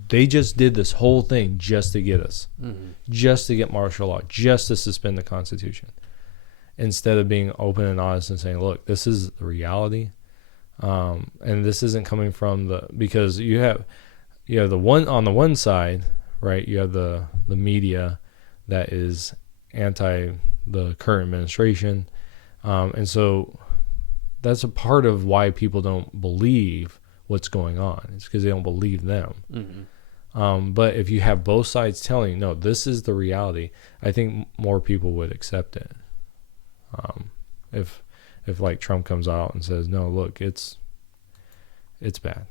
they just did this whole thing just to get us, just to get martial law, just to suspend the Constitution, instead of being open and honest and saying, look, this is the reality. And this isn't coming from because you have the one on the one side, right? You have the media that is anti the current administration. And so that's a part of why people don't believe what's going on. It's because they don't believe them. Mm-hmm. But if you have both sides telling you, no, this is the reality, I think more people would accept it. If like Trump comes out and says, no, look, it's bad.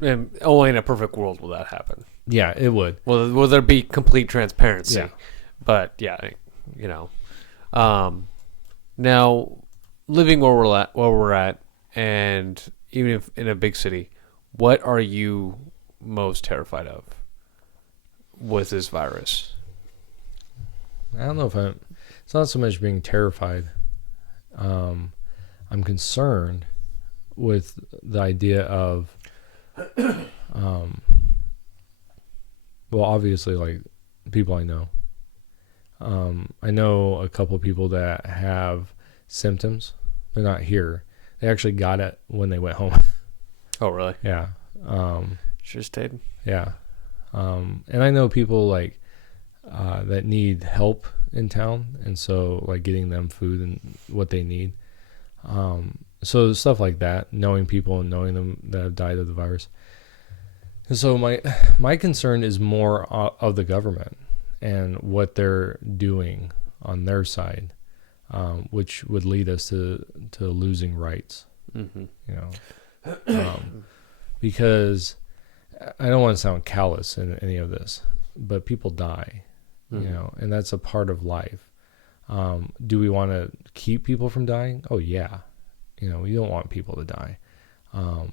And only in a perfect world will that happen. Yeah, it would. Well, will there be complete transparency? Yeah. But yeah, now living where we're at, and even if in a big city, what are you most terrified of with this virus? I don't know if it's not so much being terrified. I'm concerned with the idea of, well, obviously, like people I know. I know a couple of people that have symptoms. They're not here. They actually got it when they went home. Oh, really? Yeah. Should have stayed. Yeah. And I know people like that need help in town, and so like getting them food and what they need. So stuff like that, knowing people and knowing them that have died of the virus. And so my concern is more of the government and what they're doing on their side, which would lead us to losing rights. Mm-hmm. Because I don't want to sound callous in any of this, but people die, mm-hmm. And that's a part of life. Do we want to keep people from dying? Oh yeah. We don't want people to die. And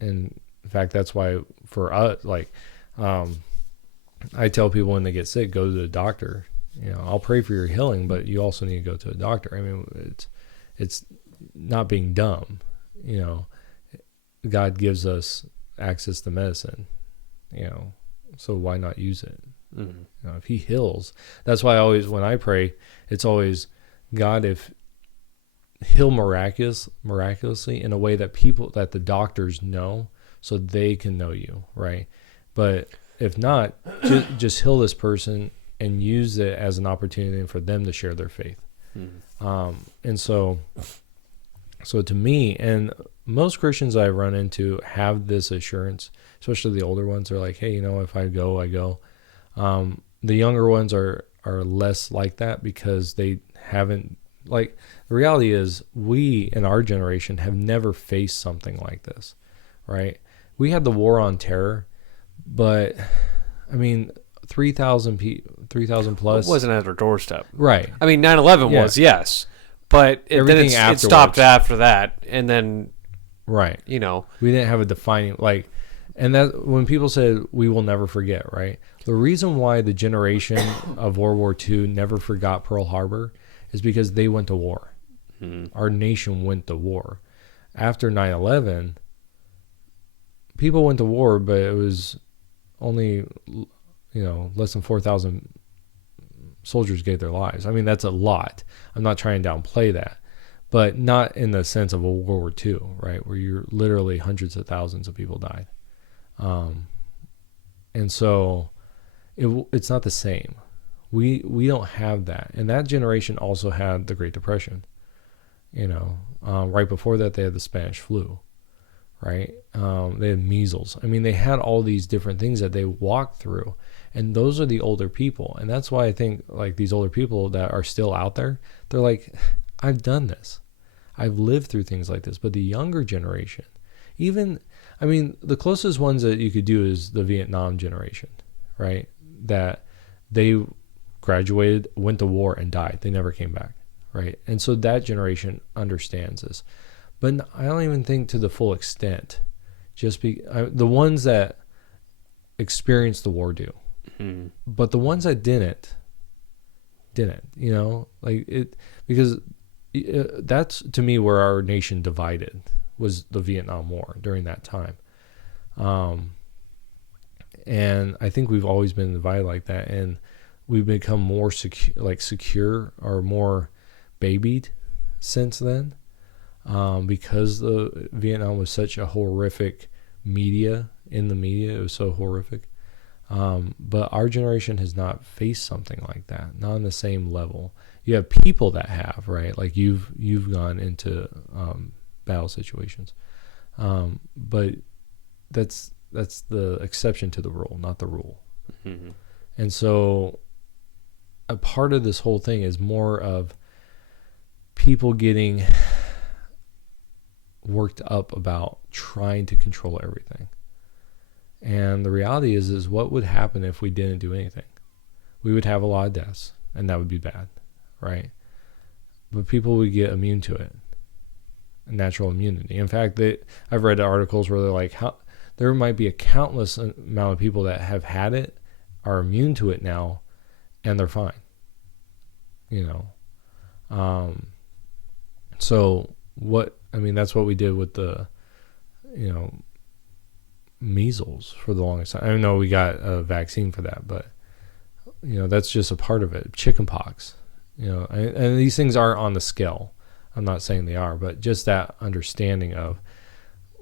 in fact, that's why for us, like, I tell people when they get sick, go to the doctor. I'll pray for your healing, but you also need to go to a doctor. I mean, it's not being dumb. God gives us access to medicine, so why not use it? Mm-hmm. If he heals, that's why when I pray, it's always, God, if heal miraculously in a way that that the doctors know, so they can know you, right? But if not, just heal this person and use it as an opportunity for them to share their faith. Mm-hmm. And so to me, and most Christians I run into have this assurance, especially the older ones are like, hey, if I go, I go. The younger ones are less like that because they haven't, like, the reality is we in our generation have never faced something like this, right? We had the war on terror, but I mean, 3,000 3,000 It plus. wasn't at our doorstep. Right. I mean, 9/11 Yeah. was, yes. But Everything it stopped afterwards. after that. And then, Right. you know. We didn't have a defining, like, and that when people said we will never forget, right? The reason why the generation of World War II never forgot Pearl Harbor is because they went to war. Our nation went to war. After 9/11, people went to war, but it was only, less than 4,000 soldiers gave their lives. I mean, that's a lot. I'm not trying to downplay that, but not in the sense of a World War II, right? Where you're literally hundreds of thousands of people died. And so it's not the same. We don't have that. And that generation also had the Great Depression. Right before that, they had the Spanish flu, right? They had measles. I mean, they had all these different things that they walked through. And those are the older people. And that's why I think, like, these older people that are still out there, they're like, I've done this. I've lived through things like this. But the younger generation, the closest ones that you could do is the Vietnam generation, right? That they graduated, went to war, and died. They never came back, right? And so that generation understands this. But I don't even think to the full extent. The ones that experienced the war do. Mm-hmm. But the ones that didn't, because that's, to me, where our nation divided, was the Vietnam War during that time. And I think we've always been divided like that, and we've become more secure or more babied since then, because the Vietnam was such a horrific media. In the media, it was so horrific. But our generation has not faced something like that, not on the same level. You have people that have, right? Like you've gone into battle situations, but that's the exception to the rule, not the rule. Mm-hmm. And so a part of this whole thing is more of people getting worked up about trying to control everything. And the reality is what would happen if we didn't do anything? We would have a lot of deaths, and that would be bad, right? But people would get immune to it, natural immunity. In fact, I've read articles where they're like, there might be a countless amount of people that have had it, are immune to it now, and they're fine. So that's what we did with the, measles for the longest time. I know we got a vaccine for that, but that's just a part of it. Chickenpox, and these things aren't on the scale. I'm not saying they are, but just that understanding of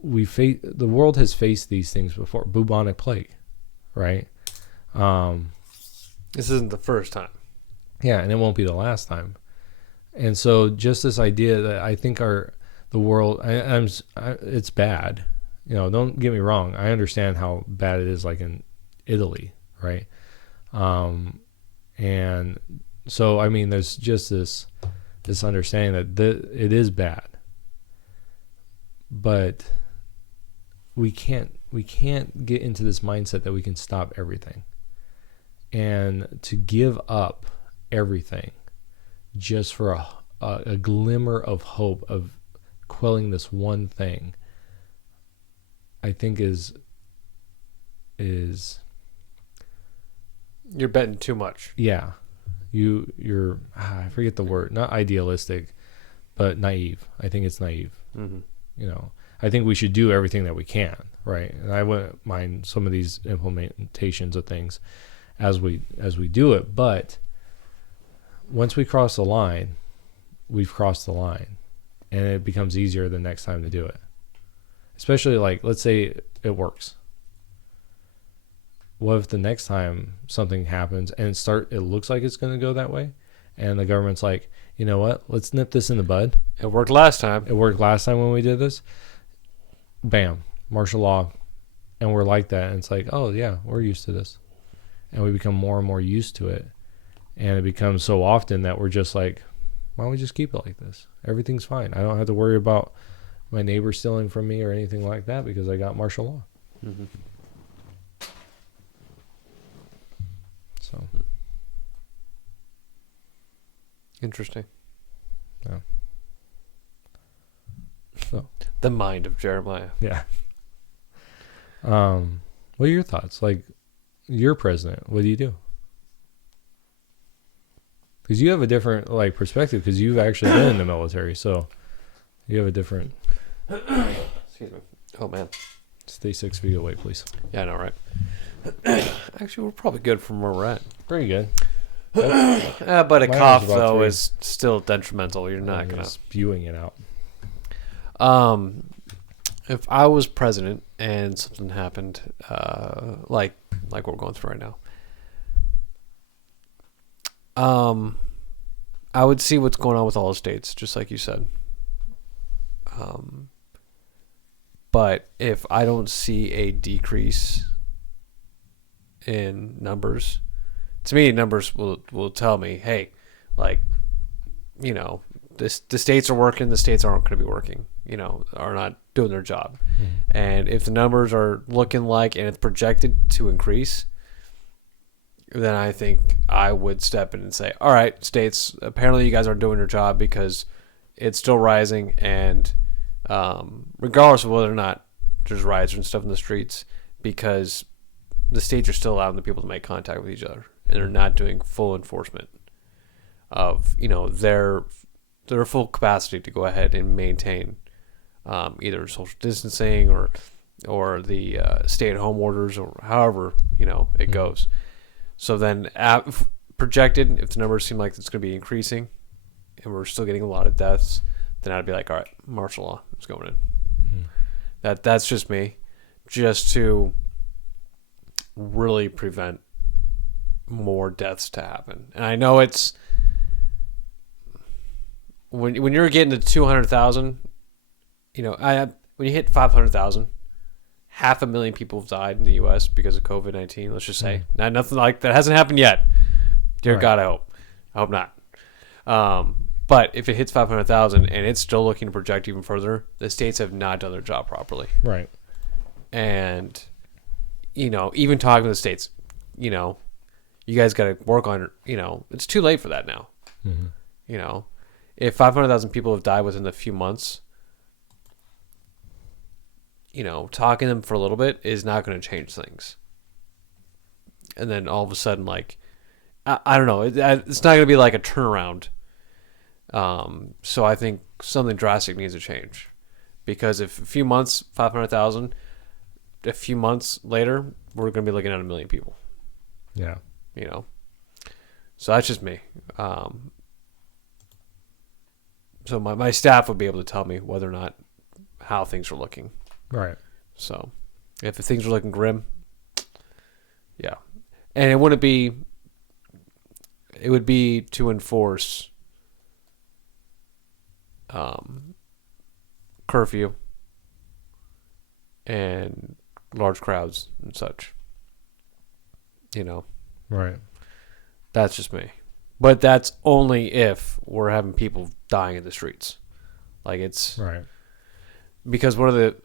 the world has faced these things before. Bubonic plague, right? This isn't the first time. Yeah, and it won't be the last time. And so just this idea that I think the world, it's bad. Don't get me wrong. I understand how bad it is, like in Italy, right? And so, there's just this understanding that it is bad, but we can't get into this mindset that we can stop everything, and to give up everything just for a glimmer of hope of quelling this one thing, I think is you're betting too much. Yeah. You're I forget the word, not idealistic, but naive. I think it's naive. Mm-hmm. I think we should do everything that we can, right? And I wouldn't mind some of these implementations of things as we do it, but once we cross the line, we've crossed the line, and it becomes easier the next time to do it. Especially, like, let's say it works. What if the next time something happens and it looks like it's going to go that way, and the government's like, you know what? Let's nip this in the bud. It worked last time. It worked last time when we did this. Bam, martial law, and we're like that. And it's like, oh yeah, we're used to this, and we become more and more used to it, and it becomes so often that we're just like, why don't we just keep it like this? Everything's fine. I don't have to worry about my neighbor stealing from me or anything like that because I got martial law. Mm-hmm. So Interesting. Yeah. So The mind of Jeremiah. yeah. What are your thoughts? Like, you're president. What do you do? Because you have a different perspective. Because you've actually been in the military, so you have a different. Excuse me. Oh man. Stay 6 feet away, please. Yeah, I know, right? Actually, we're probably good from where we're at. Pretty good. But a Mine cough was about though 3. is still detrimental. You're not gonna spewing it out. If I was president and something happened, like what we're going through right now, I would see what's going on with all the states, just like you said. But if I don't see a decrease in numbers, to me, numbers will tell me, hey, the states are working, the states aren't going to be working, are not doing their job. Mm-hmm. And if the numbers are looking like, and it's projected to increase, then I think I would step in and say, all right, states, apparently you guys aren't doing your job because it's still rising. And regardless of whether or not there's riots and stuff in the streets, because the states are still allowing the people to make contact with each other, and they're not doing full enforcement of their full capacity to go ahead and maintain either social distancing or the stay-at-home orders, or however it goes. So then, projected, if the numbers seem like it's going to be increasing, and we're still getting a lot of deaths, then I'd be like, all right, martial law is going in. Mm-hmm. That's just me, just to really prevent more deaths to happen. And I know it's when you're getting to 200,000, when you hit 500,000, 500,000 people have died in the U.S. because of COVID-19. Let's just say nothing like that hasn't happened yet. Dear Right. God, I hope not. But if it hits 500,000 and it's still looking to project even further, the states have not done their job properly. Right. And even talking to the states, you guys got to work on it. It's too late for that now. Mm-hmm. If 500,000 people have died within a few months, talking to them for a little bit is not going to change things. And then all of a sudden, I don't know, it's not going to be like a turnaround. So I think something drastic needs to change, because if a few months, 500,000, a few months later, we're going to be looking at 1 million people. Yeah. So that's just me. So my staff would be able to tell me whether or not how things are looking. Right. So if things are looking grim, yeah. And it would be to enforce curfew and large crowds and such. Right. That's just me. But that's only if we're having people dying in the streets. It's Right. because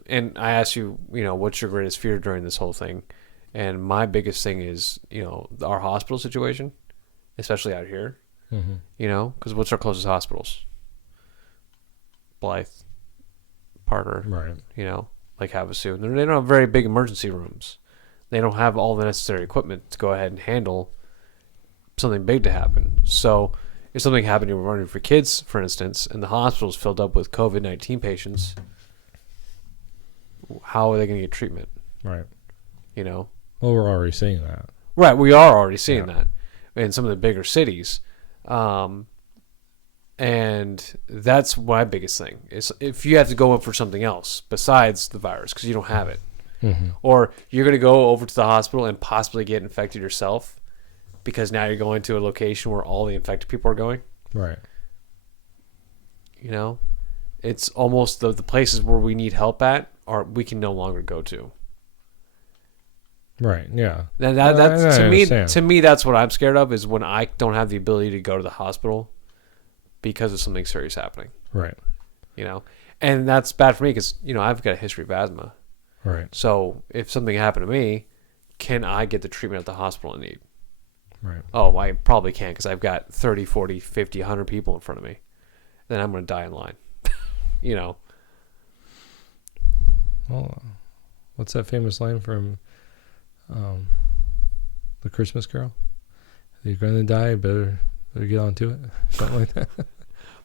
and I asked you, what's your greatest fear during this whole thing? And my biggest thing is, our hospital situation, especially out here, Mm-hmm. because what's our closest hospitals? Blythe, Parker, Right. Havasu. They don't have very big emergency rooms. They don't have all the necessary equipment to go ahead and handle something big to happen. So if something happened to one of your kids, for instance, and the hospital's filled up with COVID-19 patients, how are they going to get treatment? Right. Well, we're already seeing that. Right, we are already seeing that in some of the bigger cities. And that's my biggest thing, is if you have to go in for something else besides the virus because you don't have it, Mm-hmm. or you're going to go over to the hospital and possibly get infected yourself because now you're going to a location where all the infected people are going. Right. It's almost the places where we need help at, or we can no longer go to. Right. Yeah. And that's I understand. to me, that's what I'm scared of, is when I don't have the ability to go to the hospital because of something serious happening. Right. And that's bad for me because, I've got a history of asthma. Right. So if something happened to me, can I get the treatment at the hospital I need? Right. Oh, I probably can't because I've got 30, 40, 50, 100 people in front of me. Then I'm going to die in line. You know. Well, what's that famous line from The Christmas Carol? You're going to die, better get on to it. Something like that.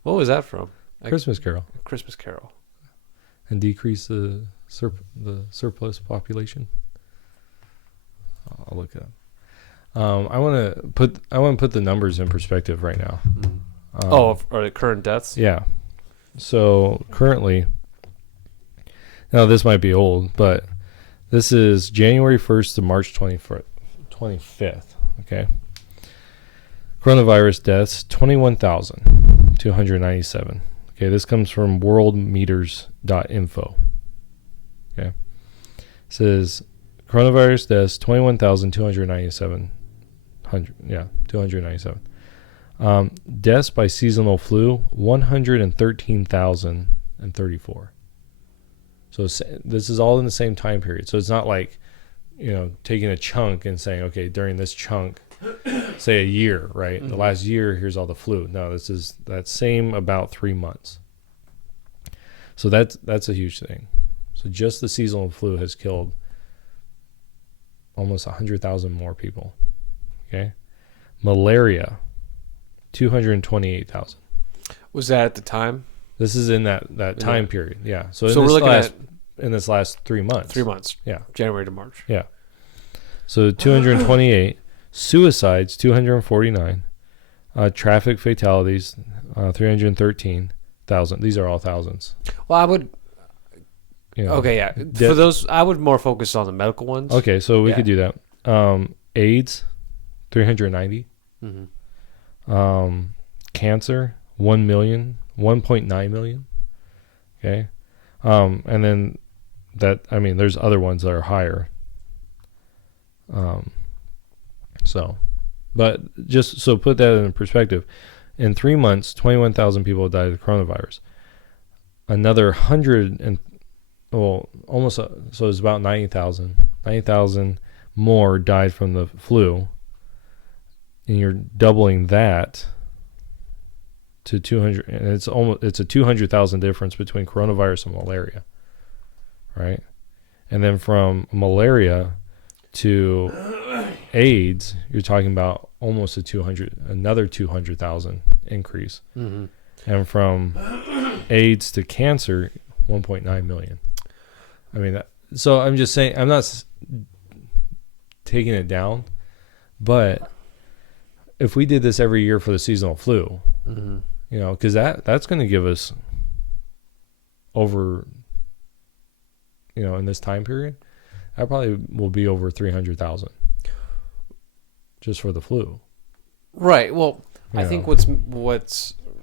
What was that from? Christmas Carol. Christmas Carol. And decrease the surplus population. I'll look it up. I want to put the numbers in perspective right now. Are the current deaths? Yeah. So currently, now this might be old, but this is January 1st to March 25th. Okay. Coronavirus deaths, 21,297. Okay, this comes from worldmeters.info. Okay. It says coronavirus deaths, 21,297. 297. Deaths by seasonal flu, 113,034. So this is all in the same time period. So it's not like, taking a chunk and saying, okay, during this chunk, say a year, right? Mm-hmm. The last year, here's all the flu. No, this is that same about 3 months. So that's a huge thing. So just the seasonal flu has killed almost 100,000 more people. Okay. Malaria, 228,000. Was that at the time? This is in that time period. Yeah. So we're looking at in this last 3 months. 3 months. Yeah. January to March. Yeah. So 228. Suicides, 249. Traffic fatalities, 313,000. These are all thousands. Well, I would... Okay, yeah. For those, I would more focus on the medical ones. Okay, so we could do that. AIDS, 390. Mm-hmm. Cancer, 1 million, 1.9 million. Okay. And then there's other ones that are higher. But just so put that in perspective, in 3 months, 21,000 people died of coronavirus. Another 100 so it's about 90,000. 90,000 more died from the flu. And you're doubling that to 200, and it's a 200,000 difference between coronavirus and malaria, right? And then from malaria to AIDS, you're talking about almost another 200,000 increase. Mm-hmm. And from AIDS to cancer, 1.9 million. I mean, so I'm just saying, I'm not taking it down, but if we did this every year for the seasonal flu, mm-hmm. Because that's going to give us over, in this time period, that probably will be over 300,000 just for the flu. Right. Well, I think what's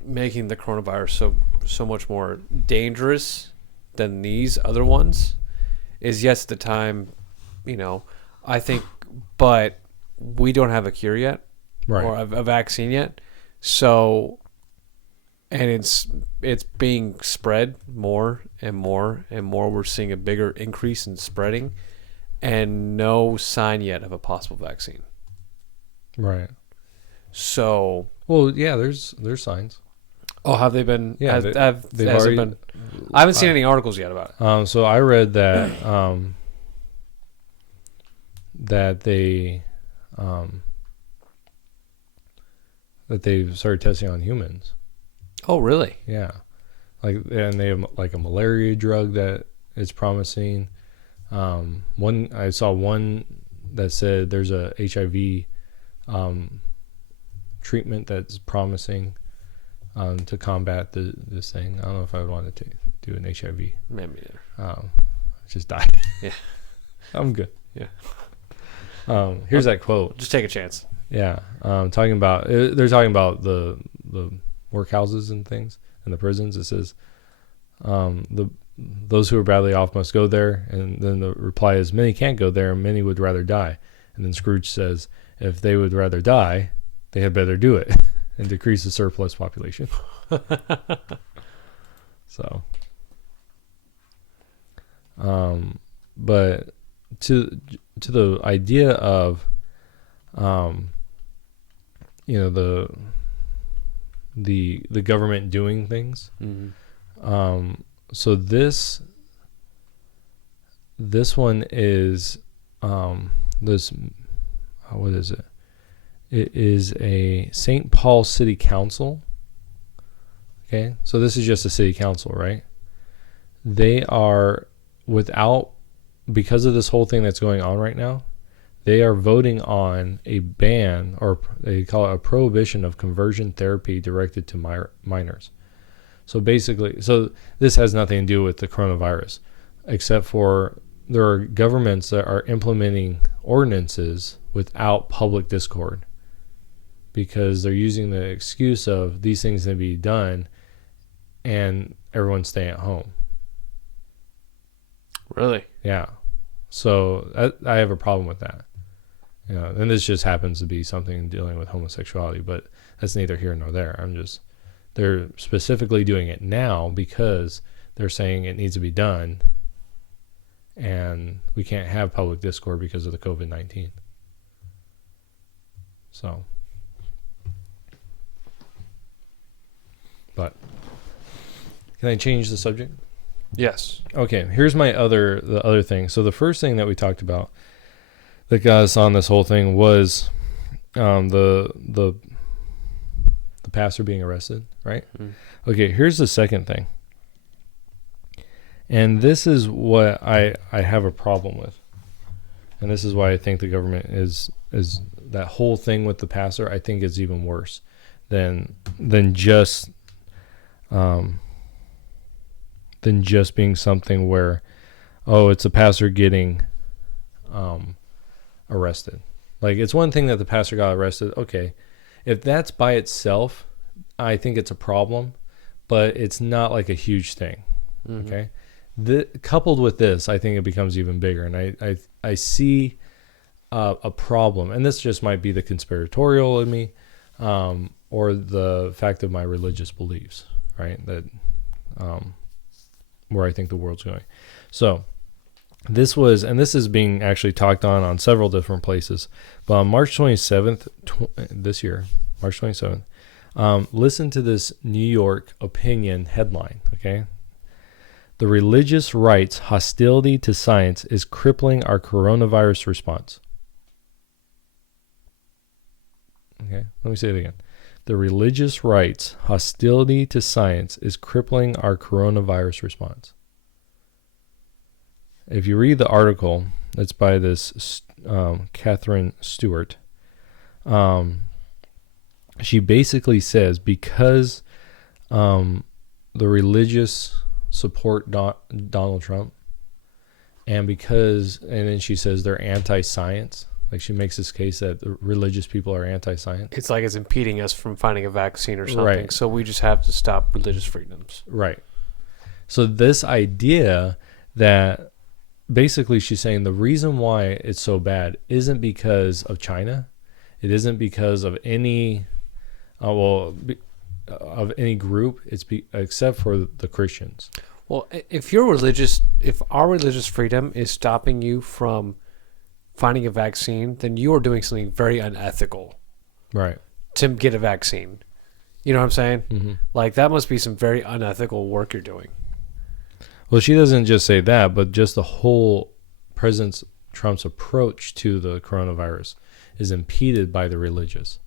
making the coronavirus so much more dangerous than these other ones is, yes, at the time, I think, but we don't have a cure yet, right, or a vaccine yet. So, and it's being spread more and more and more. We're seeing a bigger increase in spreading, and no sign yet of a possible vaccine. Right. So. Well, yeah, there's signs. Oh, have they been? Yeah, they've already been. I haven't seen any articles yet about it. So I read that that they've started testing on humans. Oh, really? Yeah, and they have like a malaria drug that is promising. I saw one that said there's a HIV treatment that's promising to combat this thing. I don't know if I would want to do an HIV. Maybe either. Just die. Yeah, I'm good. Yeah. Here's that quote. Just take a chance. Yeah. They're talking about the workhouses and things and the prisons. It says, those who are badly off must go there. And then the reply is, many can't go there and many would rather die. And then Scrooge says, if they would rather die, they had better do it and decrease the surplus population. So, but to the idea of the government doing things. Mm-hmm. So this one is this what is it? It is a St. Paul City Council. Okay, so this is just a city council, right? They are because of this whole thing that's going on right now, they are voting on a ban, or they call it a prohibition of conversion therapy directed to minors. So basically, this has nothing to do with the coronavirus, except for there are governments that are implementing ordinances without public discord because they're using the excuse of these things to be done and everyone stay at home. Really? Yeah. So I have a problem with that. And this just happens to be something dealing with homosexuality, but that's neither here nor there. They're specifically doing it now because they're saying it needs to be done, and we can't have public discord because of the COVID-19. So, but can I change the subject? Yes. Okay, here's the other thing. So the first thing that we talked about that got us on this whole thing was the pastor being arrested, right? Mm. Okay, here's the second thing. And this is what I have a problem with. And this is why I think the government is that whole thing with the pastor, I think is even worse than just being something where, oh, it's a pastor getting arrested. Like, it's one thing that the pastor got arrested. Okay, if that's by itself, I think it's a problem, but it's not like a huge thing. Mm-hmm. Okay, coupled with this, I think it becomes even bigger, and I see a problem, and this just might be the conspiratorial in me, or the fact of my religious beliefs, right? That where I think the world's going. So this is being actually talked on several different places. But on March 27th, this year, March 27th, listen to this New York Opinion headline, okay? The religious right's hostility to science is crippling our coronavirus response. Okay, let me say it again. The religious right's hostility to science is crippling our coronavirus response. If you read the article, it's by this Catherine Stewart. She basically says because the religious support Donald Trump, and then she says they're anti-science. Like, she makes this case that the religious people are anti-science. It's like it's impeding us from finding a vaccine or something. Right. So we just have to stop religious freedoms. Right. So this idea that basically she's saying the reason why it's so bad isn't because of China. It isn't because of any of any group. It's except for the Christians. Well, if our religious freedom is stopping you from finding a vaccine, then you are doing something very unethical. Right. To get a vaccine. You know what I'm saying? Mm-hmm. Like, that must be some very unethical work you're doing. Well, she doesn't just say that, but just the whole President Trump's approach to the coronavirus is impeded by the religious.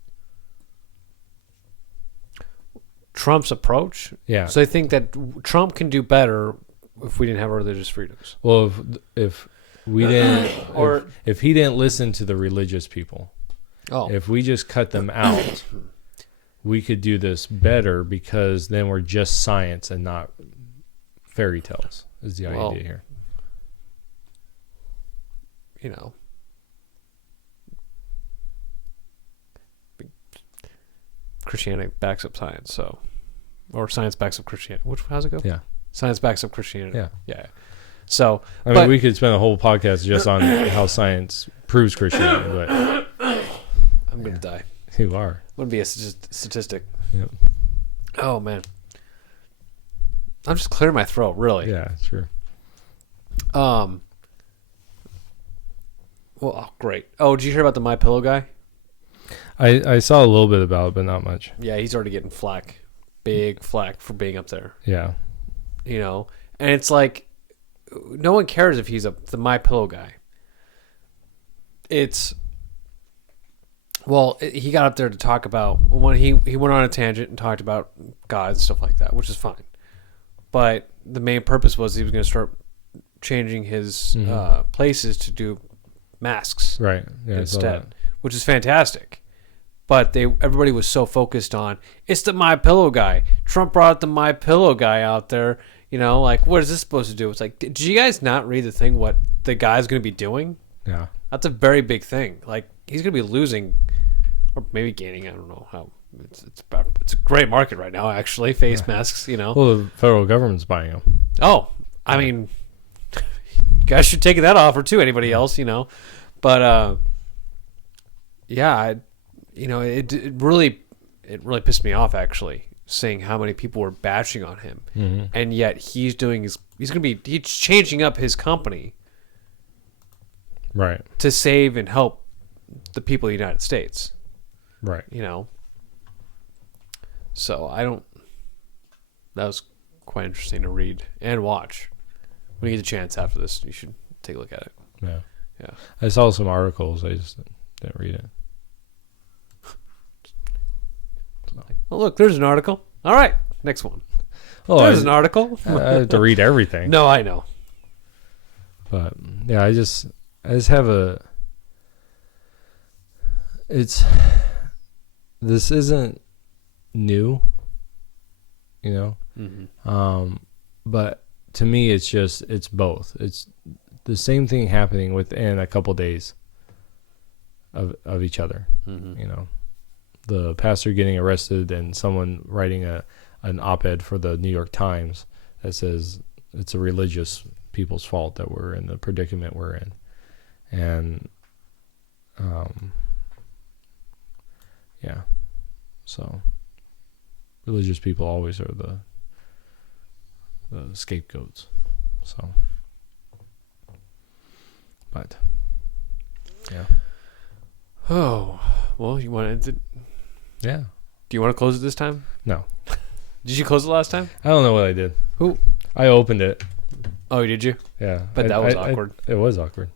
Trump's approach? Yeah. So they think that Trump can do better if we didn't have our religious freedoms. Well, if we didn't, or if he didn't listen to the religious people, if we just cut them out, we could do this better because then we're just science and not fairy tales. Is the idea here? You know, Christianity backs up science, or science backs up Christianity. How's it go? Yeah, science backs up Christianity. Yeah. So, I mean, we could spend a whole podcast just on how science proves Christianity, but I'm going to die. You are. I'm going to be a statistic. Yep. Oh, man. I'm just clearing my throat, really. Yeah, sure. Well, great. Oh, did you hear about the MyPillow guy? I saw a little bit about it, but not much. Yeah, he's already getting flack, big flack for being up there. Yeah. You know, and it's like, no one cares if he's the My Pillow guy. He got up there to talk about when he went on a tangent and talked about God and stuff like that, which is fine. But the main purpose was he was going to start changing his places to do masks, Right. Yeah, instead, which is fantastic. But everybody was so focused on it's the My Pillow guy. Trump brought the My Pillow guy out there. You know, like, what is this supposed to do? It's like, did you guys not read the thing? What the guy's going to be doing? Yeah. That's a very big thing. Like, he's going to be losing, or maybe gaining. I don't know how. It's a great market right now, actually. Face masks, you know. Well, the federal government's buying them. Oh, I mean, you guys should take that offer too. Anybody else, you know? But yeah, it really pissed me off, actually, seeing how many people were bashing on him, and yet he's changing up his company, right, to save and help the people of the United States, right. you know. So that was quite interesting to read and watch. When you get the chance after this, you should take a look at it. Yeah. Yeah. I saw some articles. I just didn't read it. Oh, look, there's an article. All right, next one. Oh, There's an article. I have to read everything. No, I know. But yeah, I just have this isn't new, you know. But to me, it's both. It's the same thing happening within a couple days of each other. You know, the pastor getting arrested and someone writing an op-ed for the New York Times that says it's a religious people's fault that we're in the predicament we're in, and yeah, so religious people always are the scapegoats. So, but yeah. Oh, well, you want to? Yeah. Do you want to close it this time? No. Did you close it last time? I don't know what I did. Who? I opened it. Oh, did you? Yeah. But that was awkward. It was awkward.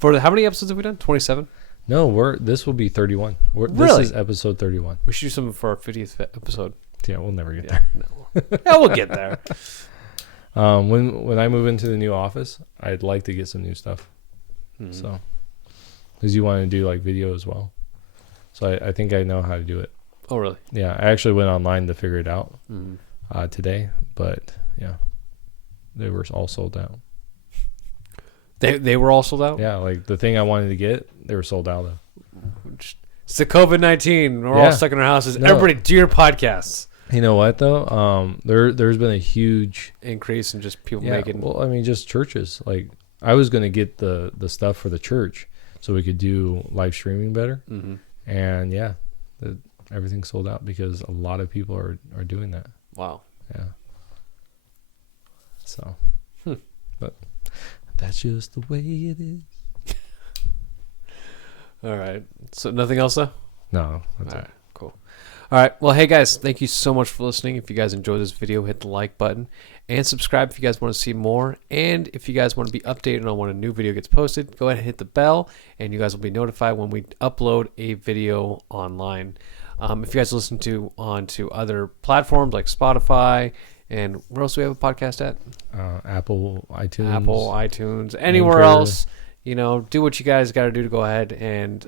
How many episodes have we done? 27? No, this will be 31. Really? This is episode 31. We should do something for our 50th episode. Yeah, we'll never get there. No. Yeah, we'll get there. When I move into the new office, I'd like to get some new stuff. So, because you want to do like video as well. So I think I know how to do it. Oh, really? Yeah, I actually went online to figure it out today, but yeah, they were all sold out. They were all sold out? Yeah, like the thing I wanted to get, they were sold out of. It's the COVID-19. We're all stuck in our houses. No. Everybody do your podcasts. You know what though? There's been a huge increase in just people making. Well, I mean, just churches. Like I was gonna get the stuff for the church so we could do live streaming better. And yeah, everything's sold out because a lot of people are doing that. Wow. Yeah. So, but that's just the way it is. All right. So nothing else though? No. That's all right. Cool. All right. Well, hey guys, thank you so much for listening. If you guys enjoyed this video, hit the like button and subscribe if you guys want to see more. And if you guys want to be updated on when a new video gets posted, go ahead and hit the bell and you guys will be notified when we upload a video online. If you guys listen onto other platforms like Spotify, and where else do we have a podcast at? Apple, iTunes, anywhere Anchor. else. You know, do what you guys got to do to go ahead and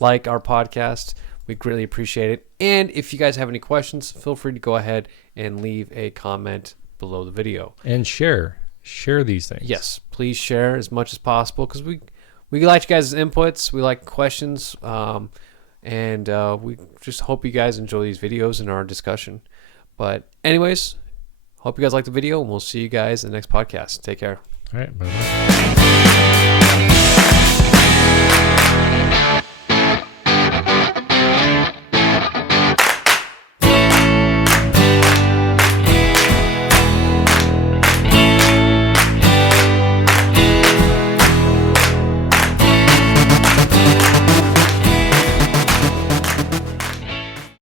like our podcast. We greatly appreciate it. And if you guys have any questions, feel free to go ahead and leave a comment below the video. And share these things. Yes, please share as much as possible because we like you guys' inputs. We like questions. And we just hope you guys enjoy these videos and our discussion. But anyways, hope you guys like the video, and we'll see you guys in the next podcast. Take care. All right. Bye-bye.